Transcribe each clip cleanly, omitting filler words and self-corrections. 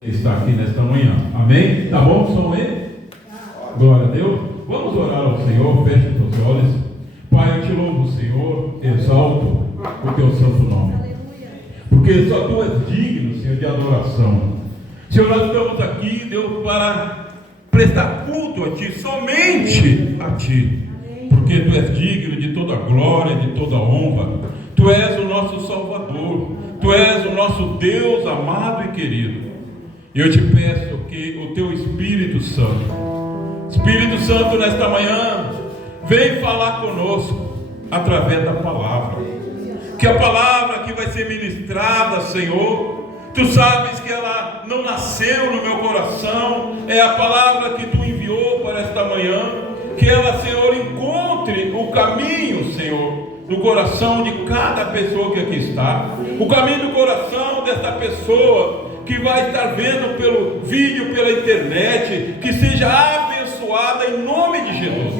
Está aqui nesta manhã, amém? Tá bom o som aí? Glória a Deus. Vamos orar ao Senhor, feche os teus olhos. Pai, eu te louvo, Senhor, exalto o teu santo nome, porque só tu és digno, Senhor, de adoração. Senhor, nós estamos aqui, Deus, para prestar culto a ti, somente a ti, porque tu és digno de toda glória, de toda honra. Tu és o nosso Salvador, tu és o nosso Deus amado e querido. E eu te peço que o teu Espírito Santo nesta manhã, vem falar conosco através da palavra. Que a palavra que vai ser ministrada, Senhor, tu sabes que ela não nasceu no meu coração, é a palavra que tu enviou para esta manhã. Que ela, Senhor, encontre o caminho, Senhor, do coração de cada pessoa que aqui está, o caminho do coração desta pessoa que vai estar vendo pelo vídeo, pela internet, que seja abençoada em nome de Jesus.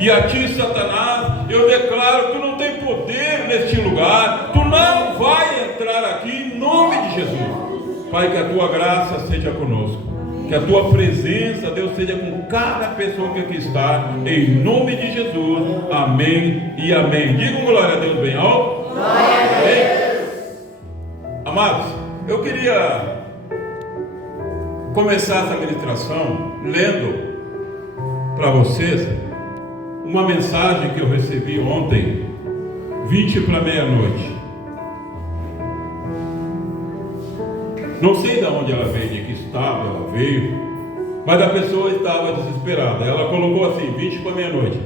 E a ti, Satanás, eu declaro que tu não tem poder neste lugar, tu não vai entrar aqui em nome de Jesus. Pai, que a tua graça seja conosco, que a tua presença, Deus, seja com cada pessoa que aqui está, em nome de Jesus, amém e amém. Diga glória a Deus bem alto. Glória a Deus. Amados, eu queria começar essa ministração lendo para vocês uma mensagem que eu recebi ontem, 20 para meia-noite. Não sei de onde ela veio, de que estado ela veio, mas a pessoa estava desesperada. Ela colocou assim, 20 para meia-noite: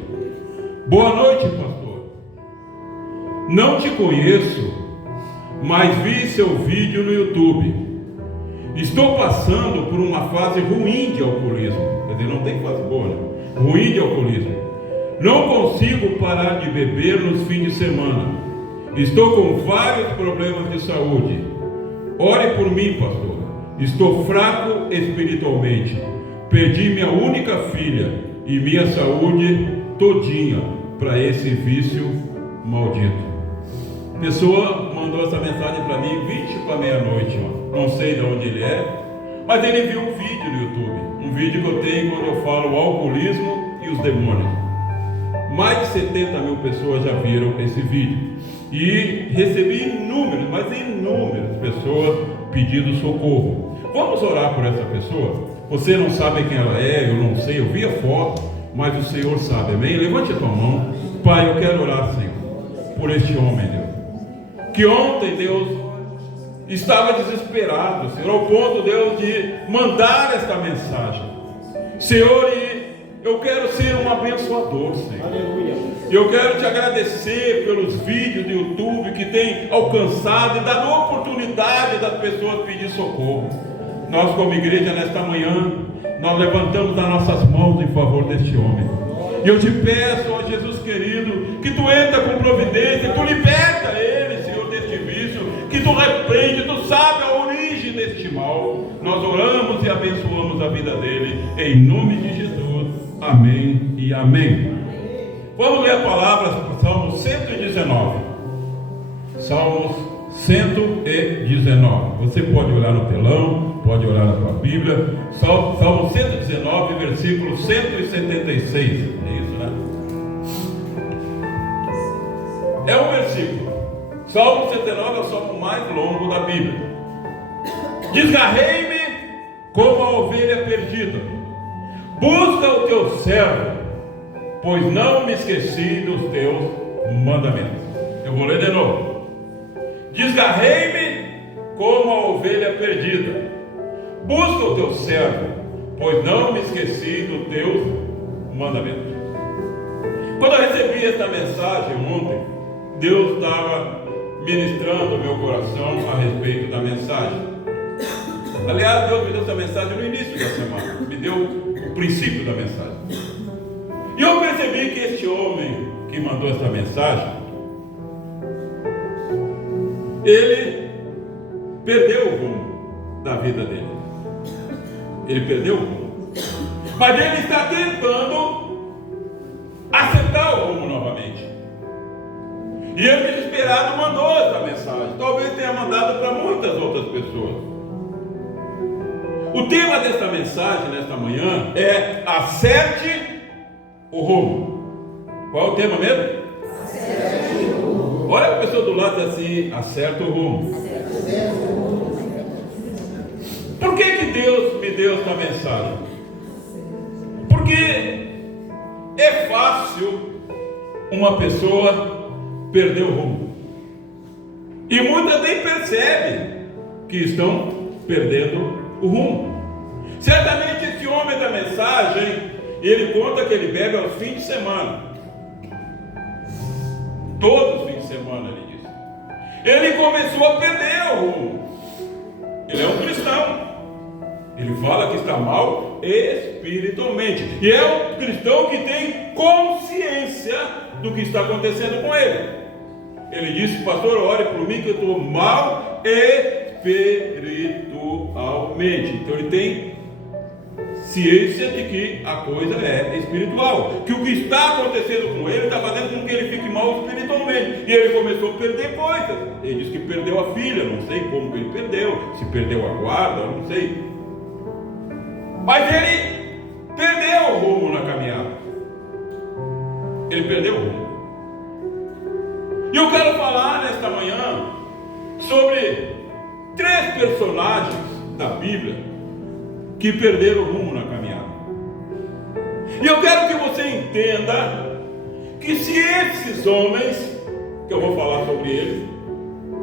boa noite, pastor. Não te conheço, mas vi seu vídeo no YouTube. Estou passando por uma fase ruim de alcoolismo. Quer dizer, não tem fase boa, né? Ruim de alcoolismo. Não consigo parar de beber nos fins de semana. Estou com vários problemas de saúde. Ore por mim, pastor. Estou fraco espiritualmente. Perdi minha única filha e minha saúde todinha para esse vício maldito. A pessoa mandou essa mensagem para mim 20 para meia-noite. Não sei de onde ele é, mas ele viu um vídeo no YouTube. Um vídeo que eu tenho quando eu falo o alcoolismo e os demônios. Mais de 70 mil pessoas já viram esse vídeo. E recebi inúmeras pessoas pedindo socorro. Vamos orar por essa pessoa? Você não sabe quem ela é, eu não sei, eu vi a foto, mas o Senhor sabe, amém? Levante a tua mão. Pai, eu quero orar, Senhor, por este homem, Deus, que ontem, Deus, estava desesperado, Senhor, ao ponto, Deus, de mandar esta mensagem. Senhor, e eu quero ser um abençoador, Senhor. Aleluia. Eu quero te agradecer pelos vídeos do YouTube que tem alcançado e dado oportunidade das pessoas pedir socorro. Nós, como igreja, nesta manhã, nós levantamos as nossas mãos em favor deste homem. E eu te peço, ó Jesus querido, que tu entra com providência, tu liberta ele, Senhor, deste vício, que tu repreende, tu sabe a origem deste mal. Nós oramos e abençoamos a vida dele, em nome de Jesus, amém e amém. Vamos ler a palavra, Salmo 119. Salmos 119. Você pode olhar no telão, pode olhar na sua Bíblia. Salmo 119, versículo 176. É isso, né? É um versículo. Salmo 119 é o salmo mais longo da Bíblia. Desgarrei-me como a ovelha perdida. Busca o teu servo, pois não me esqueci dos teus mandamentos. Eu vou ler de novo. Desgarrei-me como a ovelha perdida. Busca o teu servo, pois não me esqueci dos teus mandamentos. Quando eu recebi esta mensagem ontem, Deus estava ministrando o meu coração a respeito da mensagem. Aliás, Deus me deu essa mensagem no início da semana. Me deu o princípio da mensagem. E eu percebi que este homem que mandou essa mensagem, ele perdeu o rumo da vida dele. Ele perdeu o rumo. Mas ele está tentando acertar o rumo novamente. E ele, desesperado, mandou essa mensagem. Talvez tenha mandado para muitas outras pessoas. O tema desta mensagem, nesta manhã, é acerte o rumo. Qual é o tema mesmo? Acerte o rumo. Olha a pessoa do lado e diz assim, acerta o rumo. Por que Deus me deu esta mensagem? Porque é fácil uma pessoa perder o rumo. E muitas nem percebem que estão perdendo o rumo. Certamente esse homem da mensagem, ele conta que ele bebe aos fins de semana. Todos os fins de semana, ele diz. Ele começou a perder o rumo. Ele é um cristão. Ele fala que está mal espiritualmente. E é um cristão que tem consciência do que está acontecendo com ele. Ele disse, pastor, ore por mim que eu estou mal espiritualmente. Então ele tem ciência de que a coisa é espiritual. Que o que está acontecendo com ele está fazendo com que ele fique mal espiritualmente. E ele começou a perder coisas. Ele disse que perdeu a filha, não sei como que ele perdeu. Se perdeu a guarda, não sei. Mas ele perdeu o rumo na caminhada. Ele perdeu o rumo. E eu quero falar nesta manhã sobre 3 personagens da Bíblia que perderam o rumo na caminhada. E eu quero que você entenda que se esses homens, que eu vou falar sobre eles,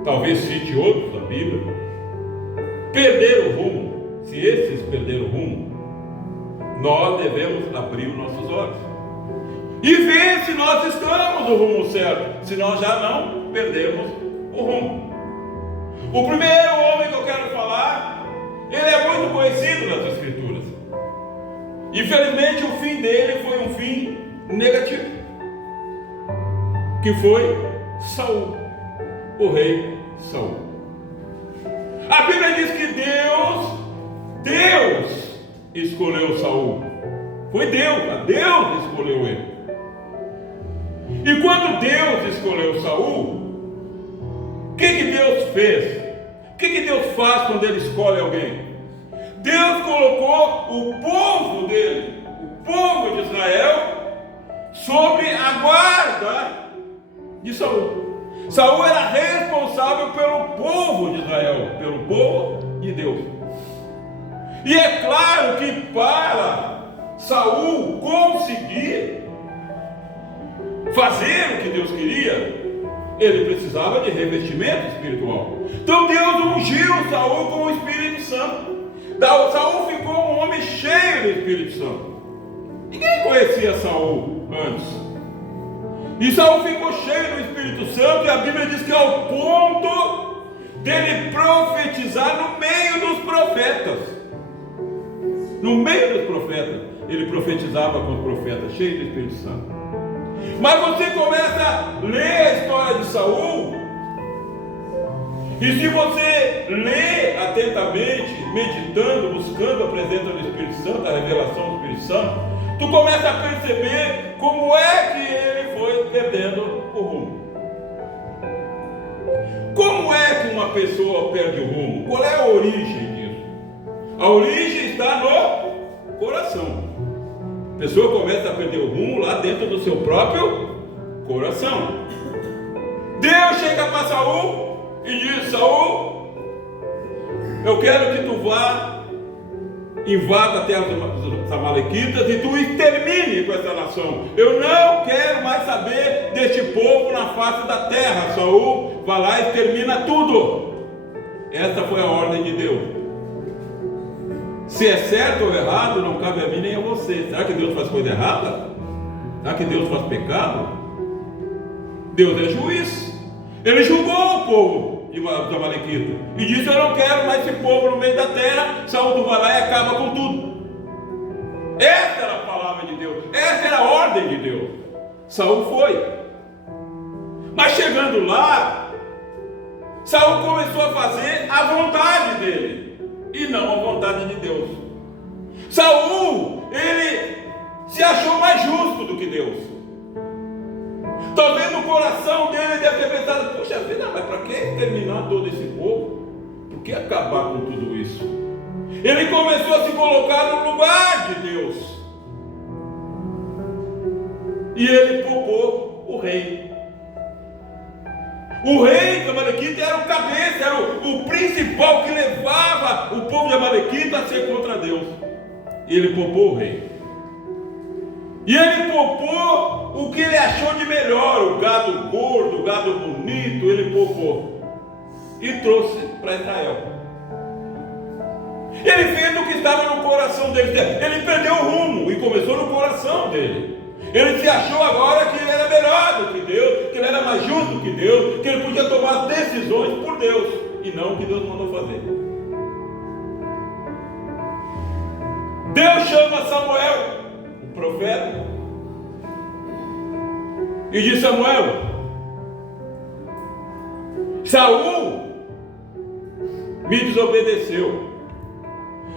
talvez cite outros da Bíblia, perderam o rumo, se esses perderam o rumo, nós devemos abrir os nossos olhos e ver se nós estamos no rumo certo, se nós já não perdemos o rumo. O primeiro homem que eu quero falar, ele é muito conhecido nas Escrituras. Infelizmente o fim dele foi um fim negativo, que foi Saul, o rei Saul. A Bíblia diz que Deus escolheu Saul. Foi Deus escolheu ele. E quando Deus escolheu Saul, o que Deus fez? O que Deus faz quando ele escolhe alguém? Deus colocou o povo dele, o povo de Israel, sobre a guarda de Saul. Saul era responsável pelo povo de Israel, pelo povo de Deus. E é claro que para Saul conseguir fazer o que Deus queria, ele precisava de revestimento espiritual. Então Deus ungiu Saul com o Espírito Santo. Saul ficou um homem cheio do Espírito Santo. Ninguém conhecia Saul antes. E Saul ficou cheio do Espírito Santo, e a Bíblia diz que ao ponto dele profetizar no meio dos profetas. No meio dos profetas, ele profetizava com os profetas, cheio do Espírito Santo. Mas você começa a ler a história de Saul, e se você lê atentamente, meditando, buscando a presença do Espírito Santo, a revelação do Espírito Santo, tu começa a perceber como é que ele foi perdendo o rumo. Como é que uma pessoa perde o rumo? Qual é a origem disso? A origem está no coração. A pessoa começa a perder o rumo lá dentro do seu próprio coração. Deus chega para Saul e diz: Saul, eu quero que tu vá, invada a terra dos amalequitas e tu extermine com essa nação. Eu não quero mais saber deste povo na face da terra. Saul, vai lá e extermina tudo. Essa foi a ordem de Deus. Se é certo ou errado, não cabe a mim nem a você. Será que Deus faz coisa errada? Será que Deus faz pecado? Deus é juiz. Ele julgou o povo dos amalequitas e disse: eu não quero mais esse povo no meio da terra. Saul, tu vai lá e acaba com tudo. Essa era a palavra de Deus, essa era a ordem de Deus. Saul foi. Mas chegando lá, Saul começou a fazer a vontade dele e não a vontade de Deus. Saul, ele se achou mais justo do que Deus. Talvez no coração dele deve ter pensado: puxa vida, mas para que terminar todo esse povo? Por que acabar com tudo isso? Ele começou a se colocar no lugar de Deus. E ele poupou o rei. O rei de Amalequita era o cabeça, era o principal que levava o povo de Amalequita a ser contra Deus. E ele poupou o rei. E ele poupou o que ele achou de melhor, o gado gordo, o gado bonito, ele poupou. E trouxe para Israel. Ele fez o que estava no coração dele. Ele perdeu o rumo e começou no coração dele. Ele se achou agora que ele era melhor do que Deus, que ele era mais justo do que Deus, que ele podia tomar decisões por Deus e não o que Deus mandou fazer. Deus chama Samuel, o profeta, e diz: Samuel, Saul me desobedeceu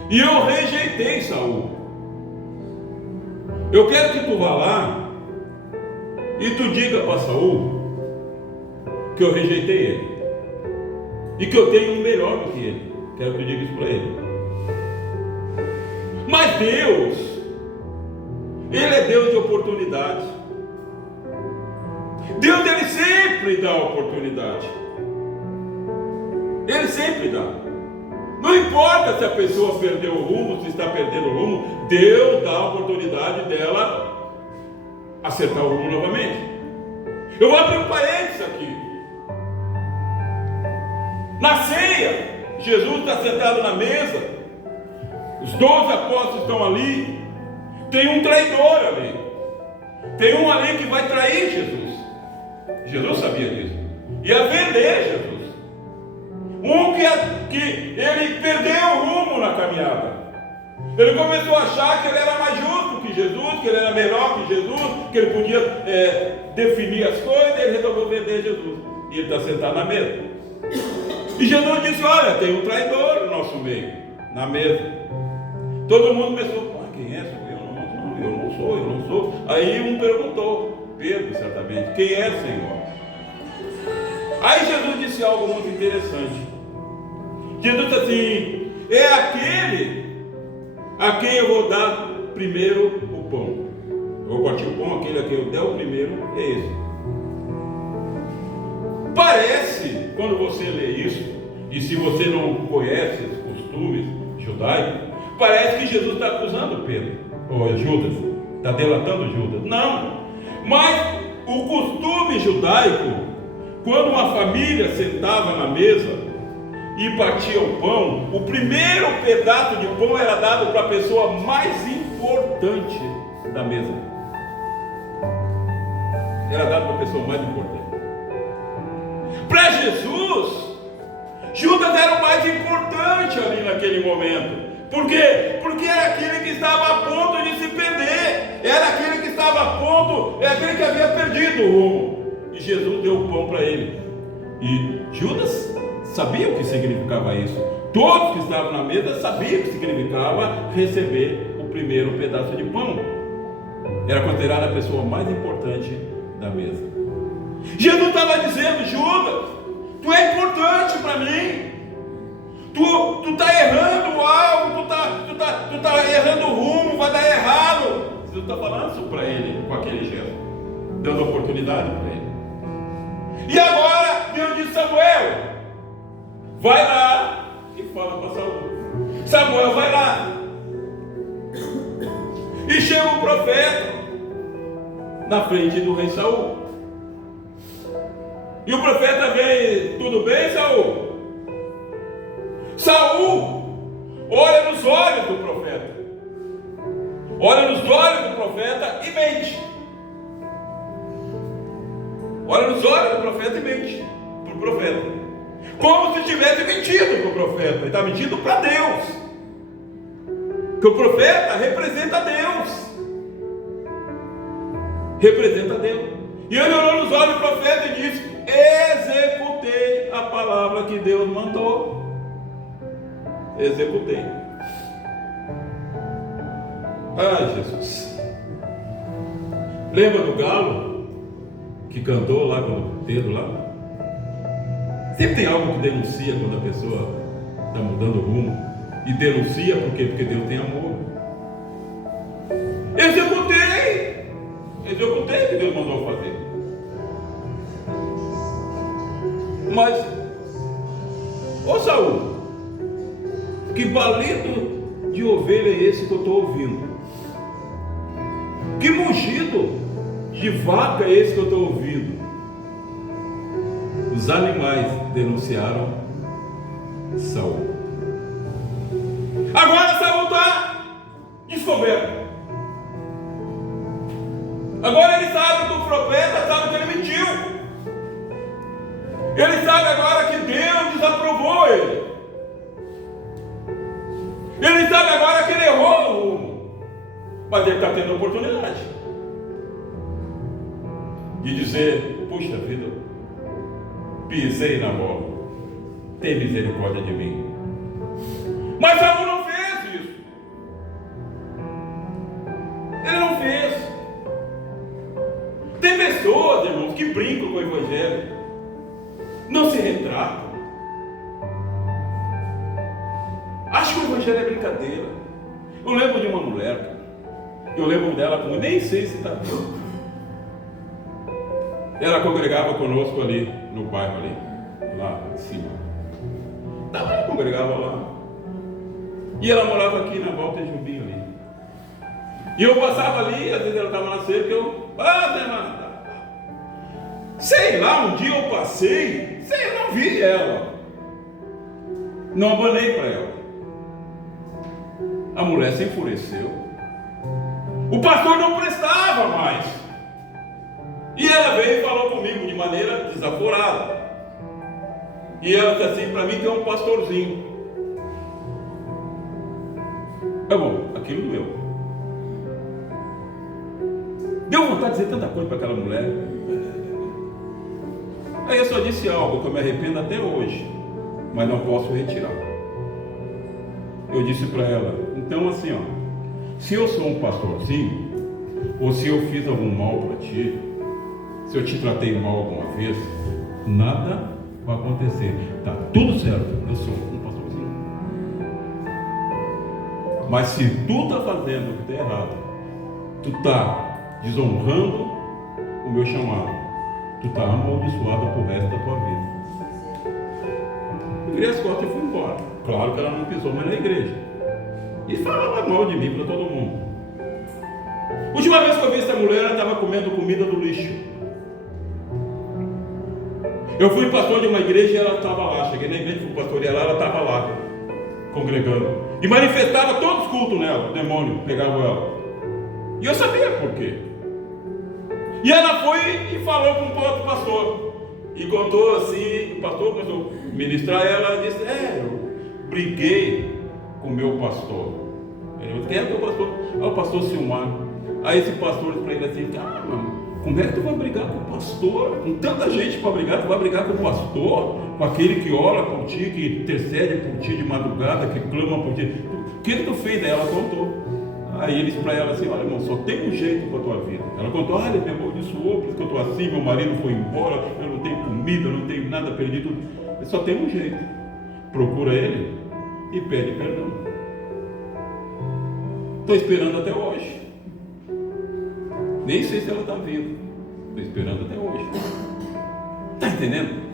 e eu rejeitei Saul. Eu quero que tu vá lá e tu diga para Saul que eu rejeitei ele e que eu tenho um melhor do que ele. Quero que tu diga isso para ele. Mas Deus, Ele é Deus de oportunidades. Deus, Ele sempre dá oportunidade. Ele sempre dá. Não importa se a pessoa perdeu o rumo, se está perdendo o rumo, Deus dá a oportunidade dela acertar o rumo novamente. Eu vou abrir um parênteses aqui. Na ceia, Jesus está sentado na mesa, os 12 apóstolos estão ali, tem um traidor ali, tem um ali que vai trair Jesus. Jesus sabia disso, ia vender Jesus. Um que ele perdeu o rumo na caminhada. Ele começou a achar que ele era mais justo que Jesus, que ele era melhor que Jesus, que ele podia definir as coisas, e ele resolveu vender Jesus. E ele está sentado na mesa. E Jesus disse: olha, tem um traidor no nosso meio, na mesa. Todo mundo pensou: quem é? Sou eu? Não, eu não sou. Aí um perguntou, Pedro certamente: quem é, Senhor? Aí Jesus disse algo muito interessante. Jesus disse assim: é aquele a quem eu vou dar primeiro o pão. Eu vou partir o pão, aquele a quem eu der o primeiro é esse. Parece, quando você lê isso, e se você não conhece os costumes judaicos, parece que Jesus está acusando Pedro, ou Judas, está delatando Judas. Não, mas o costume judaico, quando uma família sentava na mesa e partia o pão, o primeiro pedaço de pão era dado para a pessoa mais importante da mesa. Era dado para a pessoa mais importante. Para Jesus, Judas era o mais importante ali naquele momento. Por quê? Porque era aquele que estava a ponto de se perder, era aquele que estava a ponto, é aquele que havia perdido o rumo. E Jesus deu o pão para ele. E Judas sabia o que significava isso. Todos que estavam na mesa sabiam o que significava receber o primeiro pedaço de pão. Era considerada a pessoa mais importante da mesa. Jesus estava dizendo: Judas, tu é importante para mim. Tu está errando algo, tu tá errando o rumo, vai dar errado. Jesus está falando isso para ele com aquele gesto, dando oportunidade para ele. E agora Deus disse: Samuel, vai lá e fala para Saul. Samuel vai lá. E chega o profeta na frente do rei Saul. E o profeta vem: tudo bem, Saul? Saul olha nos olhos do profeta. Olha nos olhos do profeta e mente. Olha nos olhos do profeta e mente para o profeta. Como se tivesse mentido para o profeta. Ele está mentindo para Deus. Porque o profeta representa Deus. Representa Deus. E ele olhou nos olhos do profeta e disse: executei a palavra que Deus mandou. Executei. Ai, Jesus. Lembra do galo que cantou lá com o Pedro lá? Sempre tem algo que denuncia quando a pessoa está mudando o rumo. E denuncia por quê? Porque Deus tem amor. Executei o que Deus mandou fazer. Mas, ô Saul, que balido de ovelha é esse que eu estou ouvindo? Que mugido de vaca é esse que eu estou ouvindo? Os animais denunciaram Saul. Agora Saul está descoberto. Agora ele sabe que o profeta sabe que ele mentiu. Ele sabe agora que Deus desaprovou ele. Ele sabe agora que ele errou o rumo. Mas ele está tendo a oportunidade de dizer: puxa vida, pisei na bola, tem misericórdia de mim. Mas Saul não fez isso. Ele não fez. Tem pessoas, irmãos, que brincam com o Evangelho, não se retratam, acham que o Evangelho é brincadeira. Eu lembro de uma mulher, eu lembro dela como, nem sei se está viva. Ela congregava conosco ali no bairro ali, lá em cima. Ela congregava lá. E ela morava aqui na volta de Jumbinho ali. E eu passava ali, às vezes ela estava na cerca, sei lá, um dia eu passei, eu não vi ela. Não abanei para ela. A mulher se enfureceu. O pastor não prestava mais. E ela veio e falou comigo de maneira desaforada. E ela disse assim: para mim tem um pastorzinho. É bom, aquilo doeu. Deu vontade de dizer tanta coisa para aquela mulher. Aí eu só disse algo que eu me arrependo até hoje, mas não posso retirar. Eu disse para ela: então assim, ó, se eu sou um pastorzinho, ou se eu fiz algum mal para ti, se eu te tratei mal alguma vez, nada vai acontecer. Tá tudo certo, eu sou um pastorzinho. Mas se tu tá fazendo o que está errado, tu tá desonrando o meu chamado, tu está amaldiçoado pro resto da tua vida. Eu virei as costas e fui embora. Claro que ela não pisou mais na igreja. E falava mal de mim para todo mundo. Última vez que eu vi essa mulher, ela estava comendo comida do lixo. Eu fui pastor de uma igreja e ela estava lá. Cheguei na igreja, fui pastorear lá, ela estava lá, congregando. E manifestava todos os cultos nela. O demônio pegava ela. E eu sabia por quê. E ela foi e falou com um outro pastor. E contou assim, o pastor começou a ministrar, ela disse: eu briguei com o meu pastor. Quem é teu pastor? O pastor Silmar. Aí esse pastor disse para ele assim: mano, como é que tu vai brigar com o pastor? Com tanta gente para brigar, tu vai brigar com o pastor? Com aquele que ora por ti, que intercede por ti de madrugada, que clama por ti. O que tu fez? Daí ela contou. Aí ele disse para ela assim: olha, irmão, só tem um jeito para a tua vida. Ela contou: ele me amaldiçoou, por isso que eu estou assim, meu marido foi embora, eu não tenho comida, eu não tenho nada, perdi tudo. Só tem um jeito. Procura ele e pede perdão. Estou esperando até hoje. Nem sei se ela está viva. Estou esperando até hoje. Está entendendo?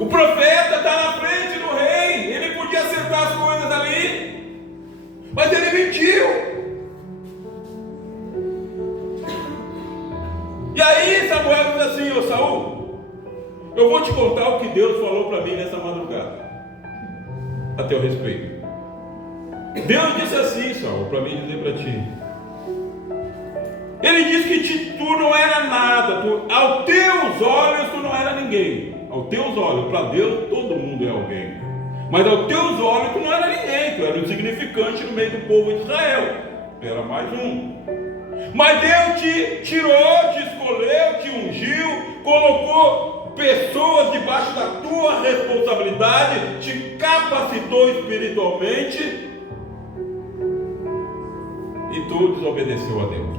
O profeta está na frente do rei. Ele podia acertar as coisas ali, mas ele mentiu. E aí Samuel diz assim: ô Saul, eu vou te contar o que Deus falou para mim nessa madrugada, a teu respeito. Deus disse assim, Saul, para mim dizer para ti. Ele disse que tu não era nada, aos teus olhos tu não era ninguém. Aos teus olhos, para Deus todo mundo é alguém. Mas aos teus olhos tu não era ninguém, tu era insignificante no meio do povo de Israel. Tu era mais um. Mas Deus te tirou, te escolheu, te ungiu, colocou pessoas debaixo da tua responsabilidade, te capacitou espiritualmente, e tu desobedeceu a Deus.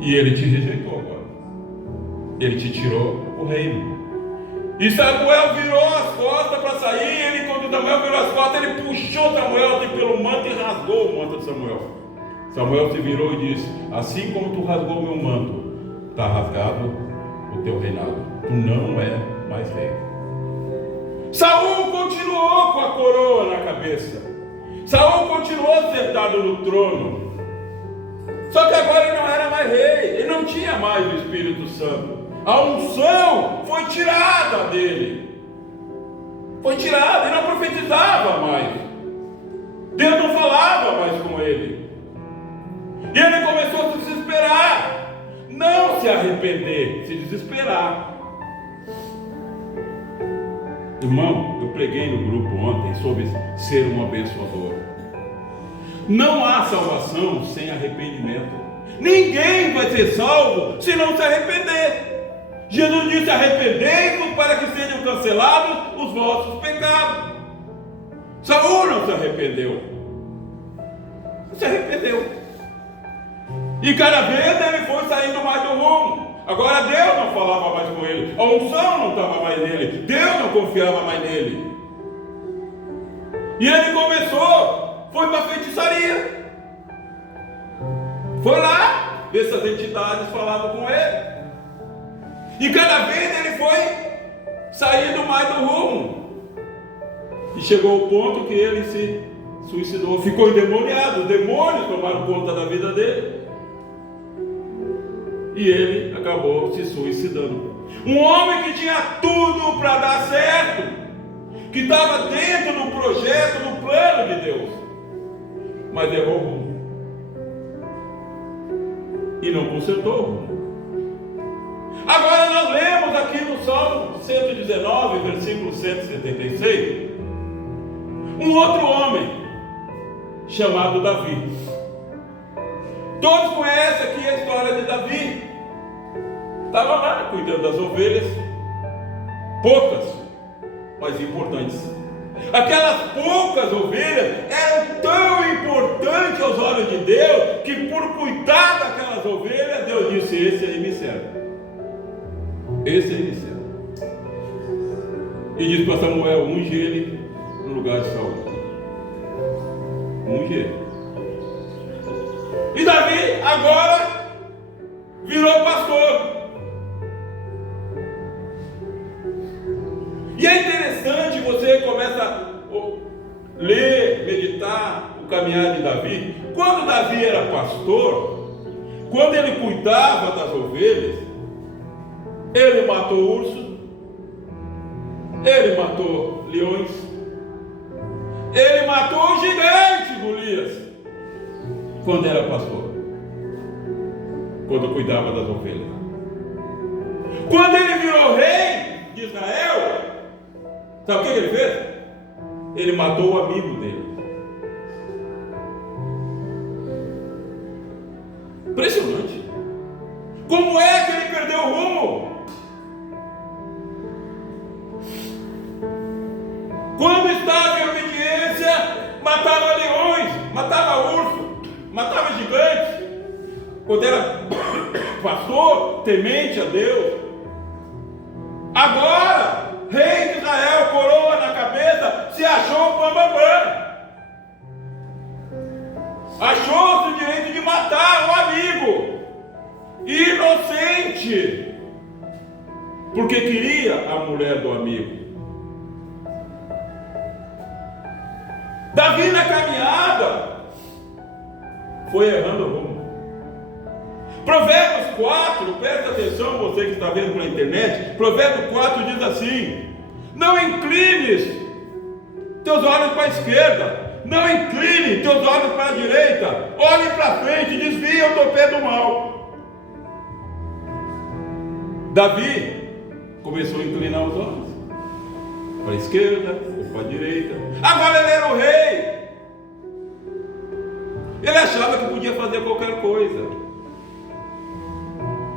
E Ele te rejeitou agora. Ele te tirou o reino. E Samuel virou as costas para sair. Quando Samuel virou as costas, ele puxou Samuel pelo manto e rasgou o manto de Samuel. Samuel se virou e disse: assim como tu rasgou meu manto, está rasgado o teu reinado. Tu não é mais rei. Saul continuou com a coroa na cabeça. Saul continuou sentado no trono. Só que agora ele não era mais rei. Ele não tinha mais o Espírito Santo. A unção foi tirada dele. Foi tirada. Ele não profetizava mais. Deus não falava mais com ele. E ele começou a se desesperar. Não se arrepender, se desesperar. Irmão, eu preguei no grupo ontem sobre ser um abençoador. Não há salvação sem arrependimento. Ninguém vai ser salvo se não se arrepender. Jesus disse: arrependei-vos para que sejam cancelados os vossos pecados. Saul não se arrependeu. Não se arrependeu. E cada vez ele foi saindo mais do rumo. Agora Deus não falava mais com ele. A unção não estava mais nele. Deus não confiava mais nele. E ele começou, foi para a feitiçaria. Foi lá ver se as entidades falavam com ele. E cada vez ele foi saindo mais do rumo. E chegou ao ponto que ele se suicidou. Ficou endemoniado. Os demônios tomaram conta da vida dele. E ele acabou se suicidando. Um homem que tinha tudo para dar certo, que estava dentro do projeto, do plano de Deus, mas errou o rumo e não consertou o rumo. Agora nós lemos aqui no Salmo 119, versículo 176, um outro homem chamado Davi. Todos conhecem aqui a história de Davi. Estava lá cuidando das ovelhas, poucas, mas importantes. Aquelas poucas ovelhas eram tão importantes aos olhos de Deus, que por cuidar daquelas ovelhas, Deus disse: esse aí me serve. Esse aí me serve. E disse para Samuel: unge ele no lugar de Saul. Unge ele. E Davi agora virou pastor. E é interessante, você começa a ler, meditar o caminhar de Davi. Quando Davi era pastor, quando ele cuidava das ovelhas, ele matou ursos, ele matou leões, ele matou o gigante Golias, quando era pastor, quando cuidava das ovelhas. Quando ele virou rei de Israel, sabe o que ele fez? Ele matou o amigo dele. Impressionante. Como é que ele perdeu o rumo? Quando estava em obediência, matava leões, matava urso, matava gigantes. Quando era pastor, temente a Deus. Agora, rei de Israel, coroa na cabeça, se achou bambambam. Achou-se o direito de matar o amigo inocente, porque queria a mulher do amigo. Davi na caminhada foi errando o rumo. Provérbios 4, presta atenção, você que está vendo pela internet. Provérbios 4 diz assim: não inclines teus olhos para a esquerda, não incline teus olhos para a direita, olhe para frente, desvia o teu pé do mal. Davi começou a inclinar os olhos para a esquerda ou para a direita. Agora ele era o rei. Ele achava que podia fazer qualquer coisa.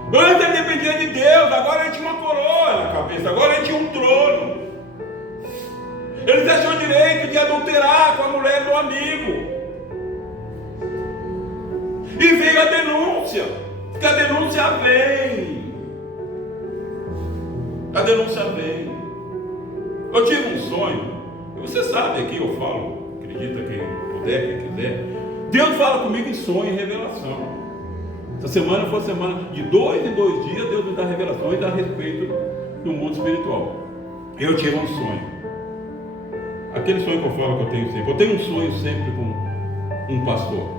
Antes ele dependia de Deus, agora ele tinha uma coroa na cabeça, agora ele tinha um trono. Ele se achou direito de adulterar com a mulher do amigo. E veio a denúncia, que a denúncia vem. A denúncia vem. Eu tive um sonho, e você sabe aqui, eu falo, acredita quem puder, quem quiser. Deus fala comigo em sonho e revelação. Essa semana foi a semana de 2 em 2 dias, Deus me dá revelações a respeito do mundo espiritual. Eu tive um sonho. Aquele sonho que eu falo que eu tenho sempre. Eu tenho um sonho sempre com um pastor.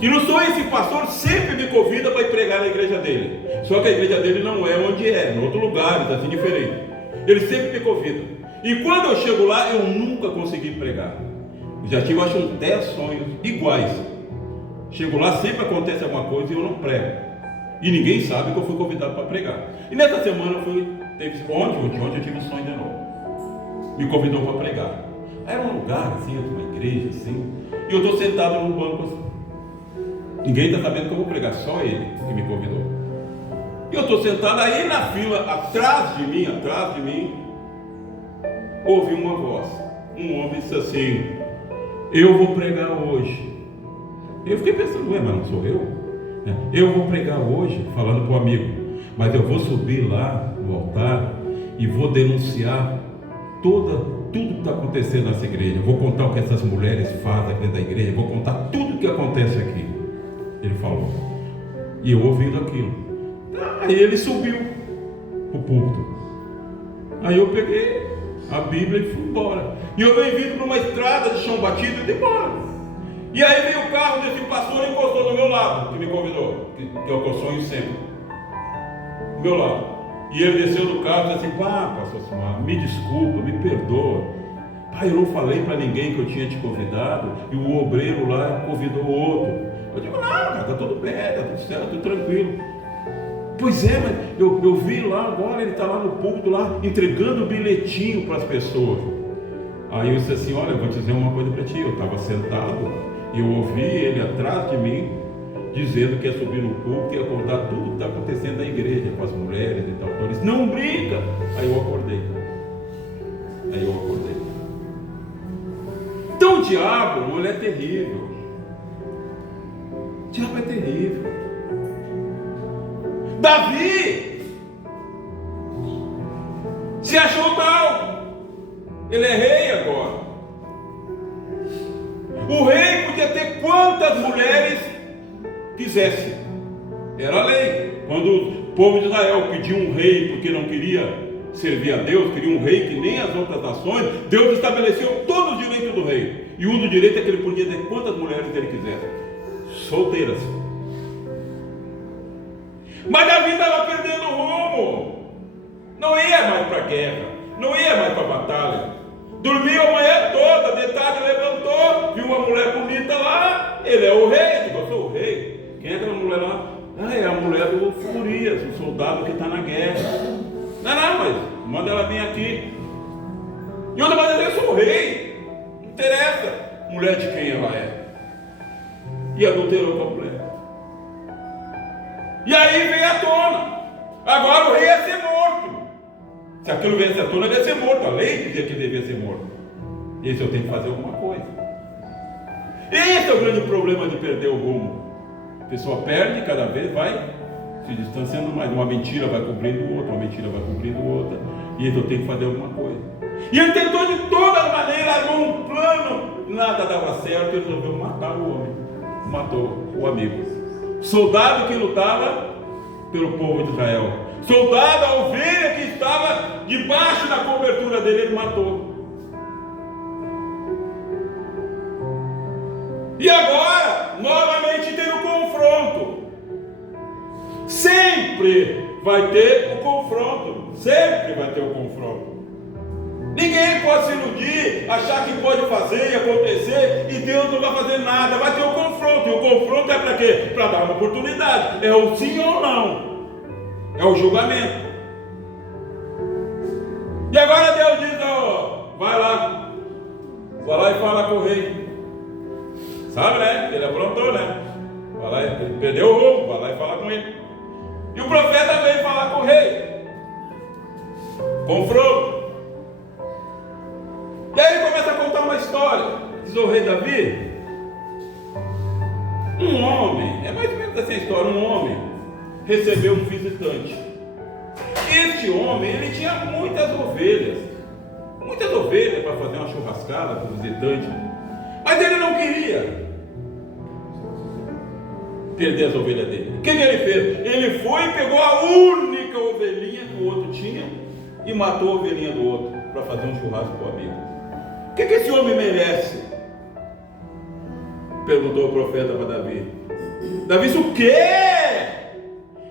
E no sonho esse pastor sempre me convida para ir pregar na igreja dele. Só que a igreja dele não é onde é, em outro lugar, está assim diferente. Ele sempre me convida. E quando eu chego lá, eu nunca consegui pregar. Eu já tive, acho, uns 10 sonhos iguais. Chego lá, sempre acontece alguma coisa e eu não prego. E ninguém sabe que eu fui convidado para pregar. E nessa semana eu fui, ontem eu tive um sonho de novo. Me convidou para pregar. Era um lugar assim, uma igreja assim. E eu estou sentado num banco assim. Ninguém está sabendo que eu vou pregar, só ele que me convidou. E eu estou sentado aí na fila, atrás de mim, ouvi uma voz. Um homem disse assim: eu vou pregar hoje. Eu fiquei pensando, mas não sou eu? Eu vou pregar hoje, falando para o amigo, mas eu vou subir lá no altar e vou denunciar tudo que está acontecendo nessa igreja. Eu vou contar o que essas mulheres fazem aqui dentro da igreja, vou contar tudo o que acontece aqui. Ele falou. E eu ouvindo aquilo. Aí ele subiu o púlpito. Aí eu peguei a Bíblia e fui embora. E eu venho vindo para uma estrada de chão batido e fui embora. E aí veio o carro desse pastor e encostou do meu lado, que me convidou, que é o que eu sonho sempre. Do meu lado. E ele desceu do carro e disse assim: pastor Silmar, me desculpa, me perdoa. Pai, eu não falei para ninguém que eu tinha te convidado. E o obreiro lá convidou o outro. Eu digo: não, cara, está tudo bem, está tudo certo, tudo tranquilo. Pois é, mas eu vi lá agora, ele está lá no púlpito, lá, entregando o bilhetinho para as pessoas. Aí eu disse assim: olha, eu vou te dizer uma coisa para ti. Eu estava sentado e eu ouvi ele atrás de mim, dizendo que ia subir no púlpito e ia contar tudo que está acontecendo na igreja, com as mulheres e tal. Eu disse: não brinca! Aí eu acordei. Então o diabo, ele é terrível. O diabo é terrível. Davi se achou tal. Ele é rei agora. O rei podia ter quantas mulheres quisesse. Era a lei. Quando o povo de Israel pediu um rei porque não queria servir a Deus, queria um rei que nem as outras nações, Deus estabeleceu todo o direito do rei. E um do direito é que ele podia ter quantas mulheres ele quisesse. Solteiras. Mas Davi estava perdendo o rumo. Não ia mais para a guerra. Não ia mais para a batalha. Dormiu a manhã toda. De tarde levantou. Viu uma mulher bonita lá. Ele é o rei. Eu sou o rei. Quem é aquela mulher lá? É a mulher do Furias, o soldado que está na guerra. Não, mas manda ela vir aqui. E outra maneira, eu sou o rei. Não interessa mulher de quem ela é. E adulterou com a mulher. E aí veio à tona. Agora o rei ia ser morto. Se aquilo viesse à tona, ele ia ser morto. A lei dizia que ele devia ser morto. Esse eu tenho que fazer alguma coisa. Esse é o grande problema de perder o rumo. A pessoa perde, cada vez vai se distanciando mais. Uma mentira vai cobrindo outra, uma mentira vai cobrindo outra. E esse eu tenho que fazer alguma coisa. E ele tentou de todas as maneiras, armou um plano. Nada dava certo, ele resolveu matar o homem. Matou o amigo. Soldado que lutava pelo povo de Israel. Soldado, a ovelha que estava debaixo da cobertura dele, ele matou. E agora, novamente tem o confronto. Sempre vai ter o confronto. Sempre vai ter o confronto. Ninguém pode se iludir, achar que pode fazer e acontecer e Deus não vai fazer nada. Vai ter o confronto. E o confronto é para quê? Para dar uma oportunidade. É o sim ou não. É o julgamento. E agora Deus diz: vai lá e fala com o rei. Sabe, né? Ele aprontou, né? Vai lá, ele perdeu o rumo, vai lá e fala com ele. E o profeta veio falar com o rei. Confronto. E aí ele começa a contar uma história. Diz o rei Davi: um homem, é mais ou menos essa história, um homem recebeu um visitante. Este homem, ele tinha muitas ovelhas. muitas ovelhas para fazer uma churrascada para o visitante. Mas ele não queria perder as ovelhas dele. O que ele fez? Ele foi e pegou a única ovelhinha que o outro tinha e matou a ovelhinha do outro para fazer um churrasco com o amigo. O que esse homem merece? Perguntou o profeta para Davi. Davi disse: o quê?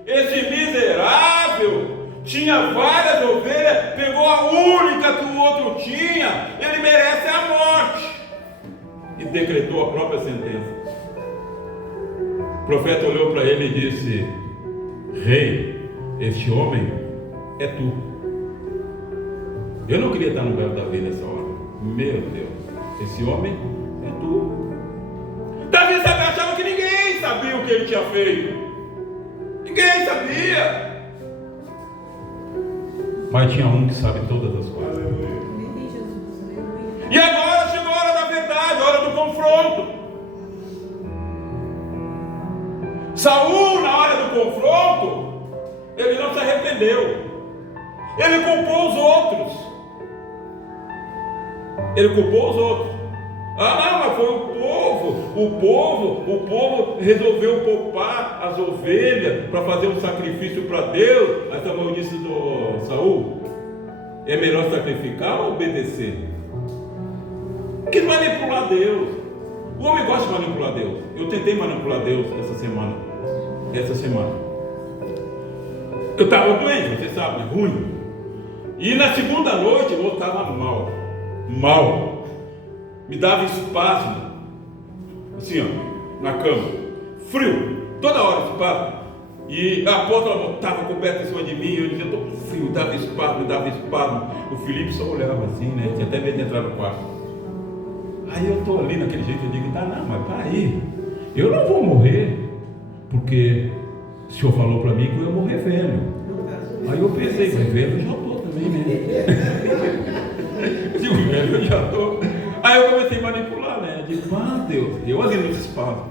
Esse miserável tinha várias ovelhas, pegou a única que o outro tinha, ele merece a morte. E decretou a própria sentença. O profeta olhou para ele e disse: rei, este homem é tu. Eu não queria estar no lugar de Davi nessa hora. Meu Deus, esse homem é tu. Davi achava que ninguém sabia o que ele tinha feito. Ninguém sabia. Mas tinha um que sabe todas as coisas. E agora chegou a hora da verdade, a hora do confronto. Saul, na hora do confronto, ele não se arrependeu. Ele culpou os outros. Ele culpou os outros. Ah, não, mas foi o povo. O povo resolveu poupar as ovelhas para fazer um sacrifício para Deus. Aí Samuel disse do Saul: é melhor sacrificar ou obedecer? Que manipular Deus. O homem gosta de manipular Deus. Eu tentei manipular Deus essa semana. Eu estava doente, você sabe, ruim. E na segunda noite eu estava mal. Me dava espasmo, assim, ó, na cama, frio, toda hora espasmo. E a porta estava coberta em cima de mim, eu dizia: estou com frio, me dava espasmo. O Felipe só olhava assim, né? Tinha até medo de entrar no quarto. Aí eu estou ali naquele jeito, eu digo: tá, não, mas para aí, eu não vou morrer, porque o senhor falou para mim que eu ia morrer velho. Aí eu pensei: mas velho eu já estou também, né? Eu digo: velho eu já estou. Aí eu comecei a manipular, né? Eu digo: ah, Deus, eu ali no espaço.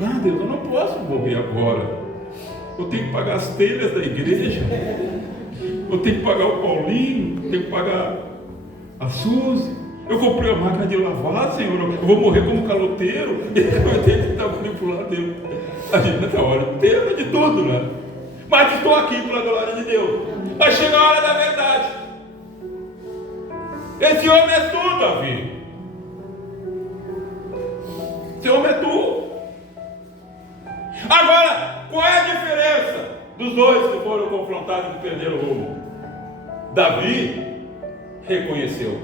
Ah, Deus, eu não posso morrer agora. Eu tenho que pagar as telhas da igreja. Eu tenho que pagar o Paulinho. Eu tenho que pagar a Suzy. Eu comprei a máquina de lavar, Senhor. Eu vou morrer como caloteiro. Eu tenho que estar manipulando Deus. A gente nessa hora teve de tudo, né? Mas estou aqui pela glória de Deus. Mas chega a hora da verdade. Esse homem é tu, Davi. Esse homem é tu. Agora, qual é a diferença dos dois que foram confrontados e perderam o rumo? Davi reconheceu.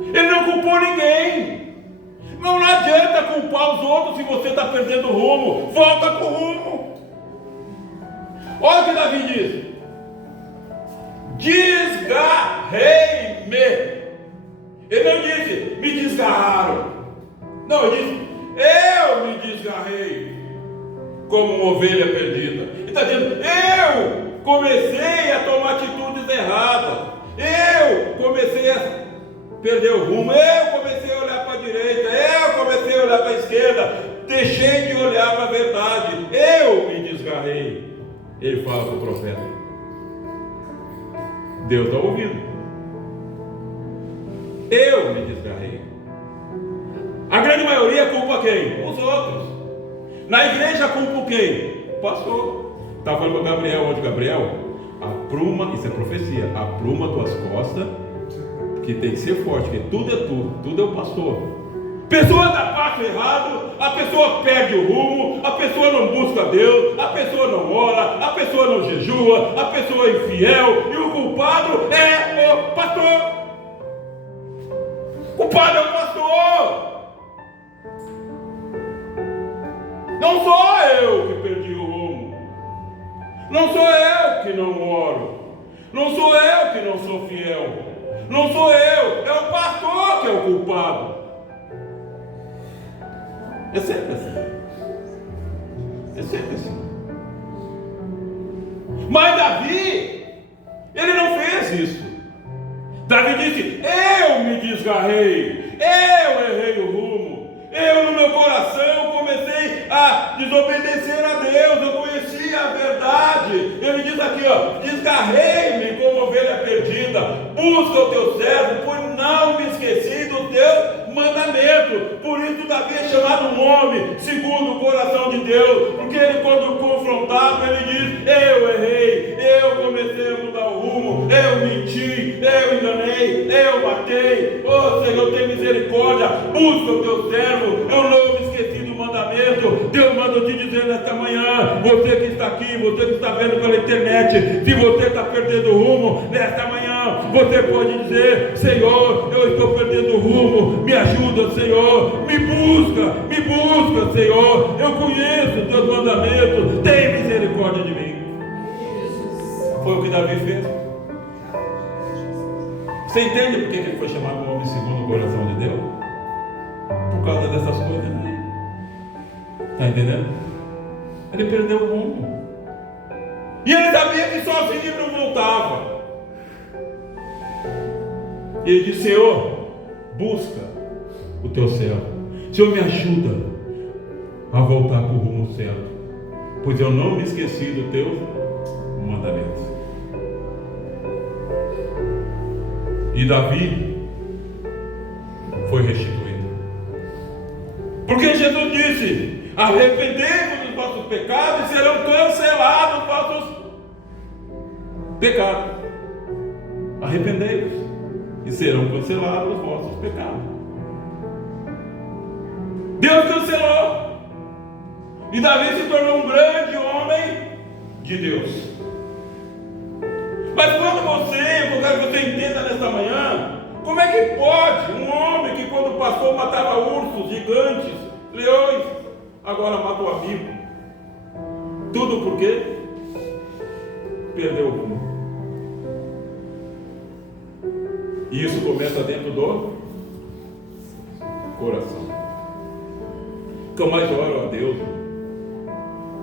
Ele não culpou ninguém. Não adianta culpar os outros se você está perdendo o rumo. Volta para o rumo. Olha o que Davi diz: desgarrei-me. Ele não disse: me desgarraram. Não, ele disse: eu me desgarrei como uma ovelha perdida. Ele está dizendo: eu comecei a tomar atitudes erradas. Eu comecei a perder o rumo. Eu comecei a olhar para a direita. Eu comecei a olhar para a esquerda. Deixei de olhar para a verdade. Eu me desgarrei. Ele fala para o profeta. Deus está ouvindo. Eu me desgarrei. A grande maioria culpa quem? Os outros. Na igreja culpa quem? O pastor. Estava falando para Gabriel hoje: Gabriel, apruma, isso é profecia, apruma tuas costas, que tem que ser forte, porque tudo é tu, tudo é o pastor. Pessoa dá passo errado, a pessoa perde o rumo, a pessoa não busca Deus, a pessoa não ora, a pessoa não jejua, a pessoa é infiel, e o culpado é o pastor. O culpado é o pastor. Não sou eu que perdi o rumo. Não sou eu que não oro. Não sou eu que não sou fiel. Não sou eu. É o pastor que é o culpado. É sempre assim. É sempre assim. Mas Davi, ele não fez isso. Davi disse: eu me desgarrei. Eu errei o rumo. Eu no meu coração comecei a desobedecer a Deus. Eu conhecia a verdade. Ele diz aqui, ó: desgarrei-me como ovelha perdida. busca o teu servo, pois não me esqueci do teu mandamento. Por isso Davi é chamado um homem segundo o coração de Deus, porque ele, quando confrontado, ele diz: eu errei, eu comecei a mudar o rumo, eu menti, eu enganei, eu matei. Oh Senhor, tem misericórdia, busca o teu servo, eu não me esqueci do mandamento. Deus manda te dizer nesta manhã, você que está aqui, você que está vendo pela internet, se você está perdendo o rumo, nesta manhã você pode dizer: Senhor, eu estou perdendo o rumo, me ajuda, Senhor, me busca, Senhor, eu conheço os teus mandamentos, tem misericórdia de mim. Foi o que Davi fez. Você entende por que ele foi chamado um homem segundo o coração de Deus? Por causa dessas coisas, né? Está entendendo? Ele perdeu o rumo. E ele sabia que sozinho ele não voltava. E ele disse: Senhor, busca o teu servo. Senhor, me ajuda a voltar para o rumo certo, pois eu não me esqueci do teu mandamento. E Davi foi restituído. Porque Jesus disse: arrependei-vos dos vossos pecados e serão cancelados os vossos pecados. Arrependei-vos e serão cancelados os vossos pecados. Deus cancelou. E Davi se tornou um grande homem de Deus. Mas quando eu quero que você entenda nesta manhã, como é que pode um homem que quando passou matava ursos, gigantes, leões, agora mata o amigo? Tudo porque perdeu o rumo. E isso começa dentro do coração. Que eu mais oro a Deus,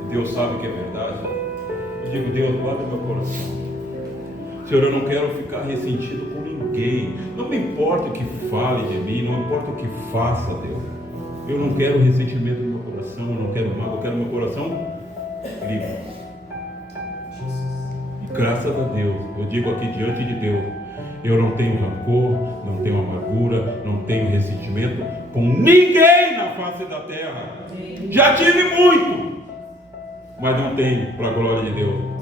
e Deus sabe que é verdade. Eu digo: Deus, guarda meu coração. Senhor, eu não quero ficar ressentido com ninguém. Não me importa o que fale de mim, não importa o que faça, Deus. Eu não quero ressentimento no meu coração, eu não quero mal, eu quero meu coração livre. E graças a Deus, eu digo aqui diante de Deus, eu não tenho rancor, não tenho amargura, não tenho ressentimento com ninguém na face da terra. Já tive muito, mas não tenho, para a glória de Deus,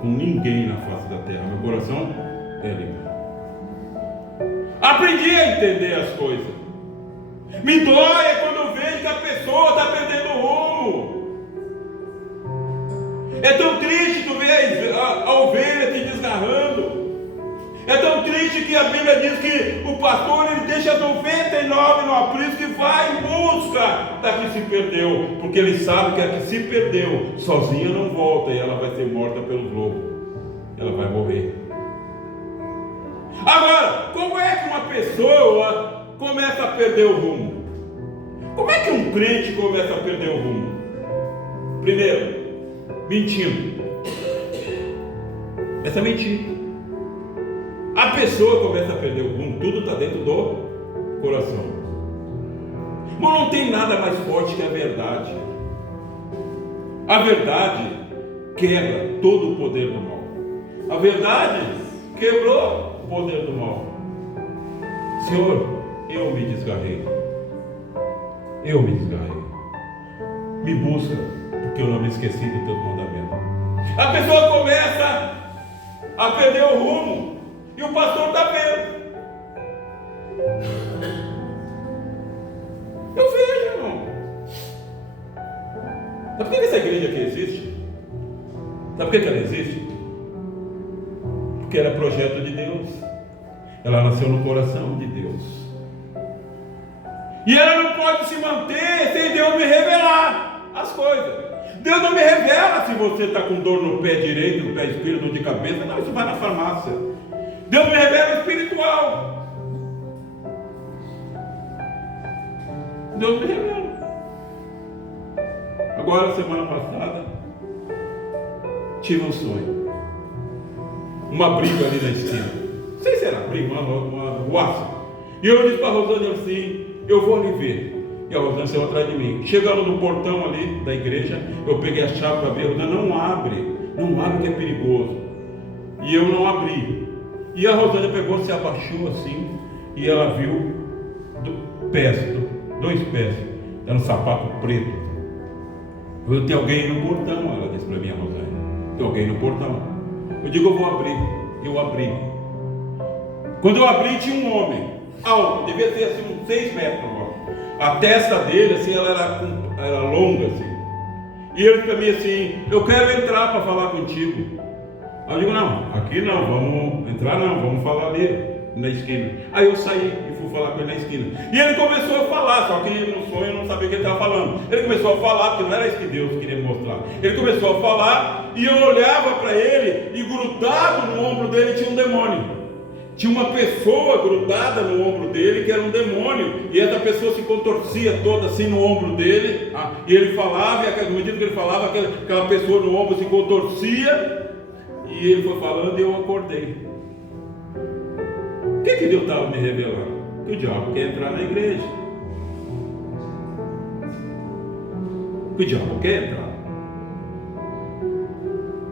com ninguém na face da terra. Meu coração é livre. Aprendi a entender as coisas. Me dói quando eu vejo que a pessoa está perdendo o rumo. É tão triste tu ver a ovelha se desgarrando. É tão triste que a Bíblia diz que o pastor ele deixa 99 no aprisco e vai em busca da que se perdeu, porque ele sabe que a que se perdeu sozinha não volta e ela vai ser morta pelos lobos. Ela vai morrer. Agora, como é que uma pessoa começa a perder o rumo? Como é que um crente começa a perder o rumo? Primeiro, mentindo. Essa é mentira. A pessoa começa a perder o rumo, tudo está dentro do coração. Mas não tem nada mais forte que a verdade. A verdade quebra todo o poder do mal. A verdade quebrou o poder do mal. Senhor, eu me desgarrei. Eu me desgarrei. Me busca, porque eu não me esqueci do teu mandamento. A pessoa começa a perder o rumo. E o pastor está vendo. Eu vejo, irmão. Sabe por que essa igreja aqui existe? Sabe por que ela existe? Porque ela é projeto de Deus. Ela nasceu no coração de Deus. E ela não pode se manter sem Deus me revelar as coisas. Deus não me revela se você está com dor no pé direito, no pé esquerdo, dor de cabeça. Não, isso vai na farmácia. Deus me revela o espiritual. Deus me revela. Agora, semana passada, tive um sonho. Uma briga ali na esquina. Não sei se era briga, uma ruaça. E eu disse para a Rosane assim: eu vou ali ver. E a Rosane saiu atrás de mim. Chegando no portão ali da igreja, eu peguei a chave para ver. A Rosane: não abre que é perigoso. E eu não abri. E a Rosângela pegou, se abaixou assim, e ela viu dois pés, era um sapato preto. Tem alguém no portão, ela disse para mim, a Rosângela. Tem alguém no portão. Eu digo, eu vou abrir. Eu abri. Quando eu abri, tinha um homem alto, devia ter assim uns 6 metros. A testa dele, assim, ela era longa, assim. E ele para mim assim, eu quero entrar para falar contigo. Aí eu digo, não, aqui não, vamos entrar não, vamos falar ali na esquina. Aí eu saí e fui falar com ele na esquina. E ele começou a falar, só que no sonho eu não sabia o que ele estava falando. Ele começou a falar, porque não era isso que Deus queria me mostrar. Ele começou a falar e eu olhava para ele e grudado no ombro dele tinha um demônio. Tinha uma pessoa grudada no ombro dele que era um demônio, e essa pessoa se contorcia toda assim no ombro dele, e ele falava, e no medida que ele falava, aquela pessoa no ombro se contorcia, e ele foi falando e eu acordei. O que Deus estava me revelando? Que o diabo quer entrar na igreja. Que o diabo quer entrar.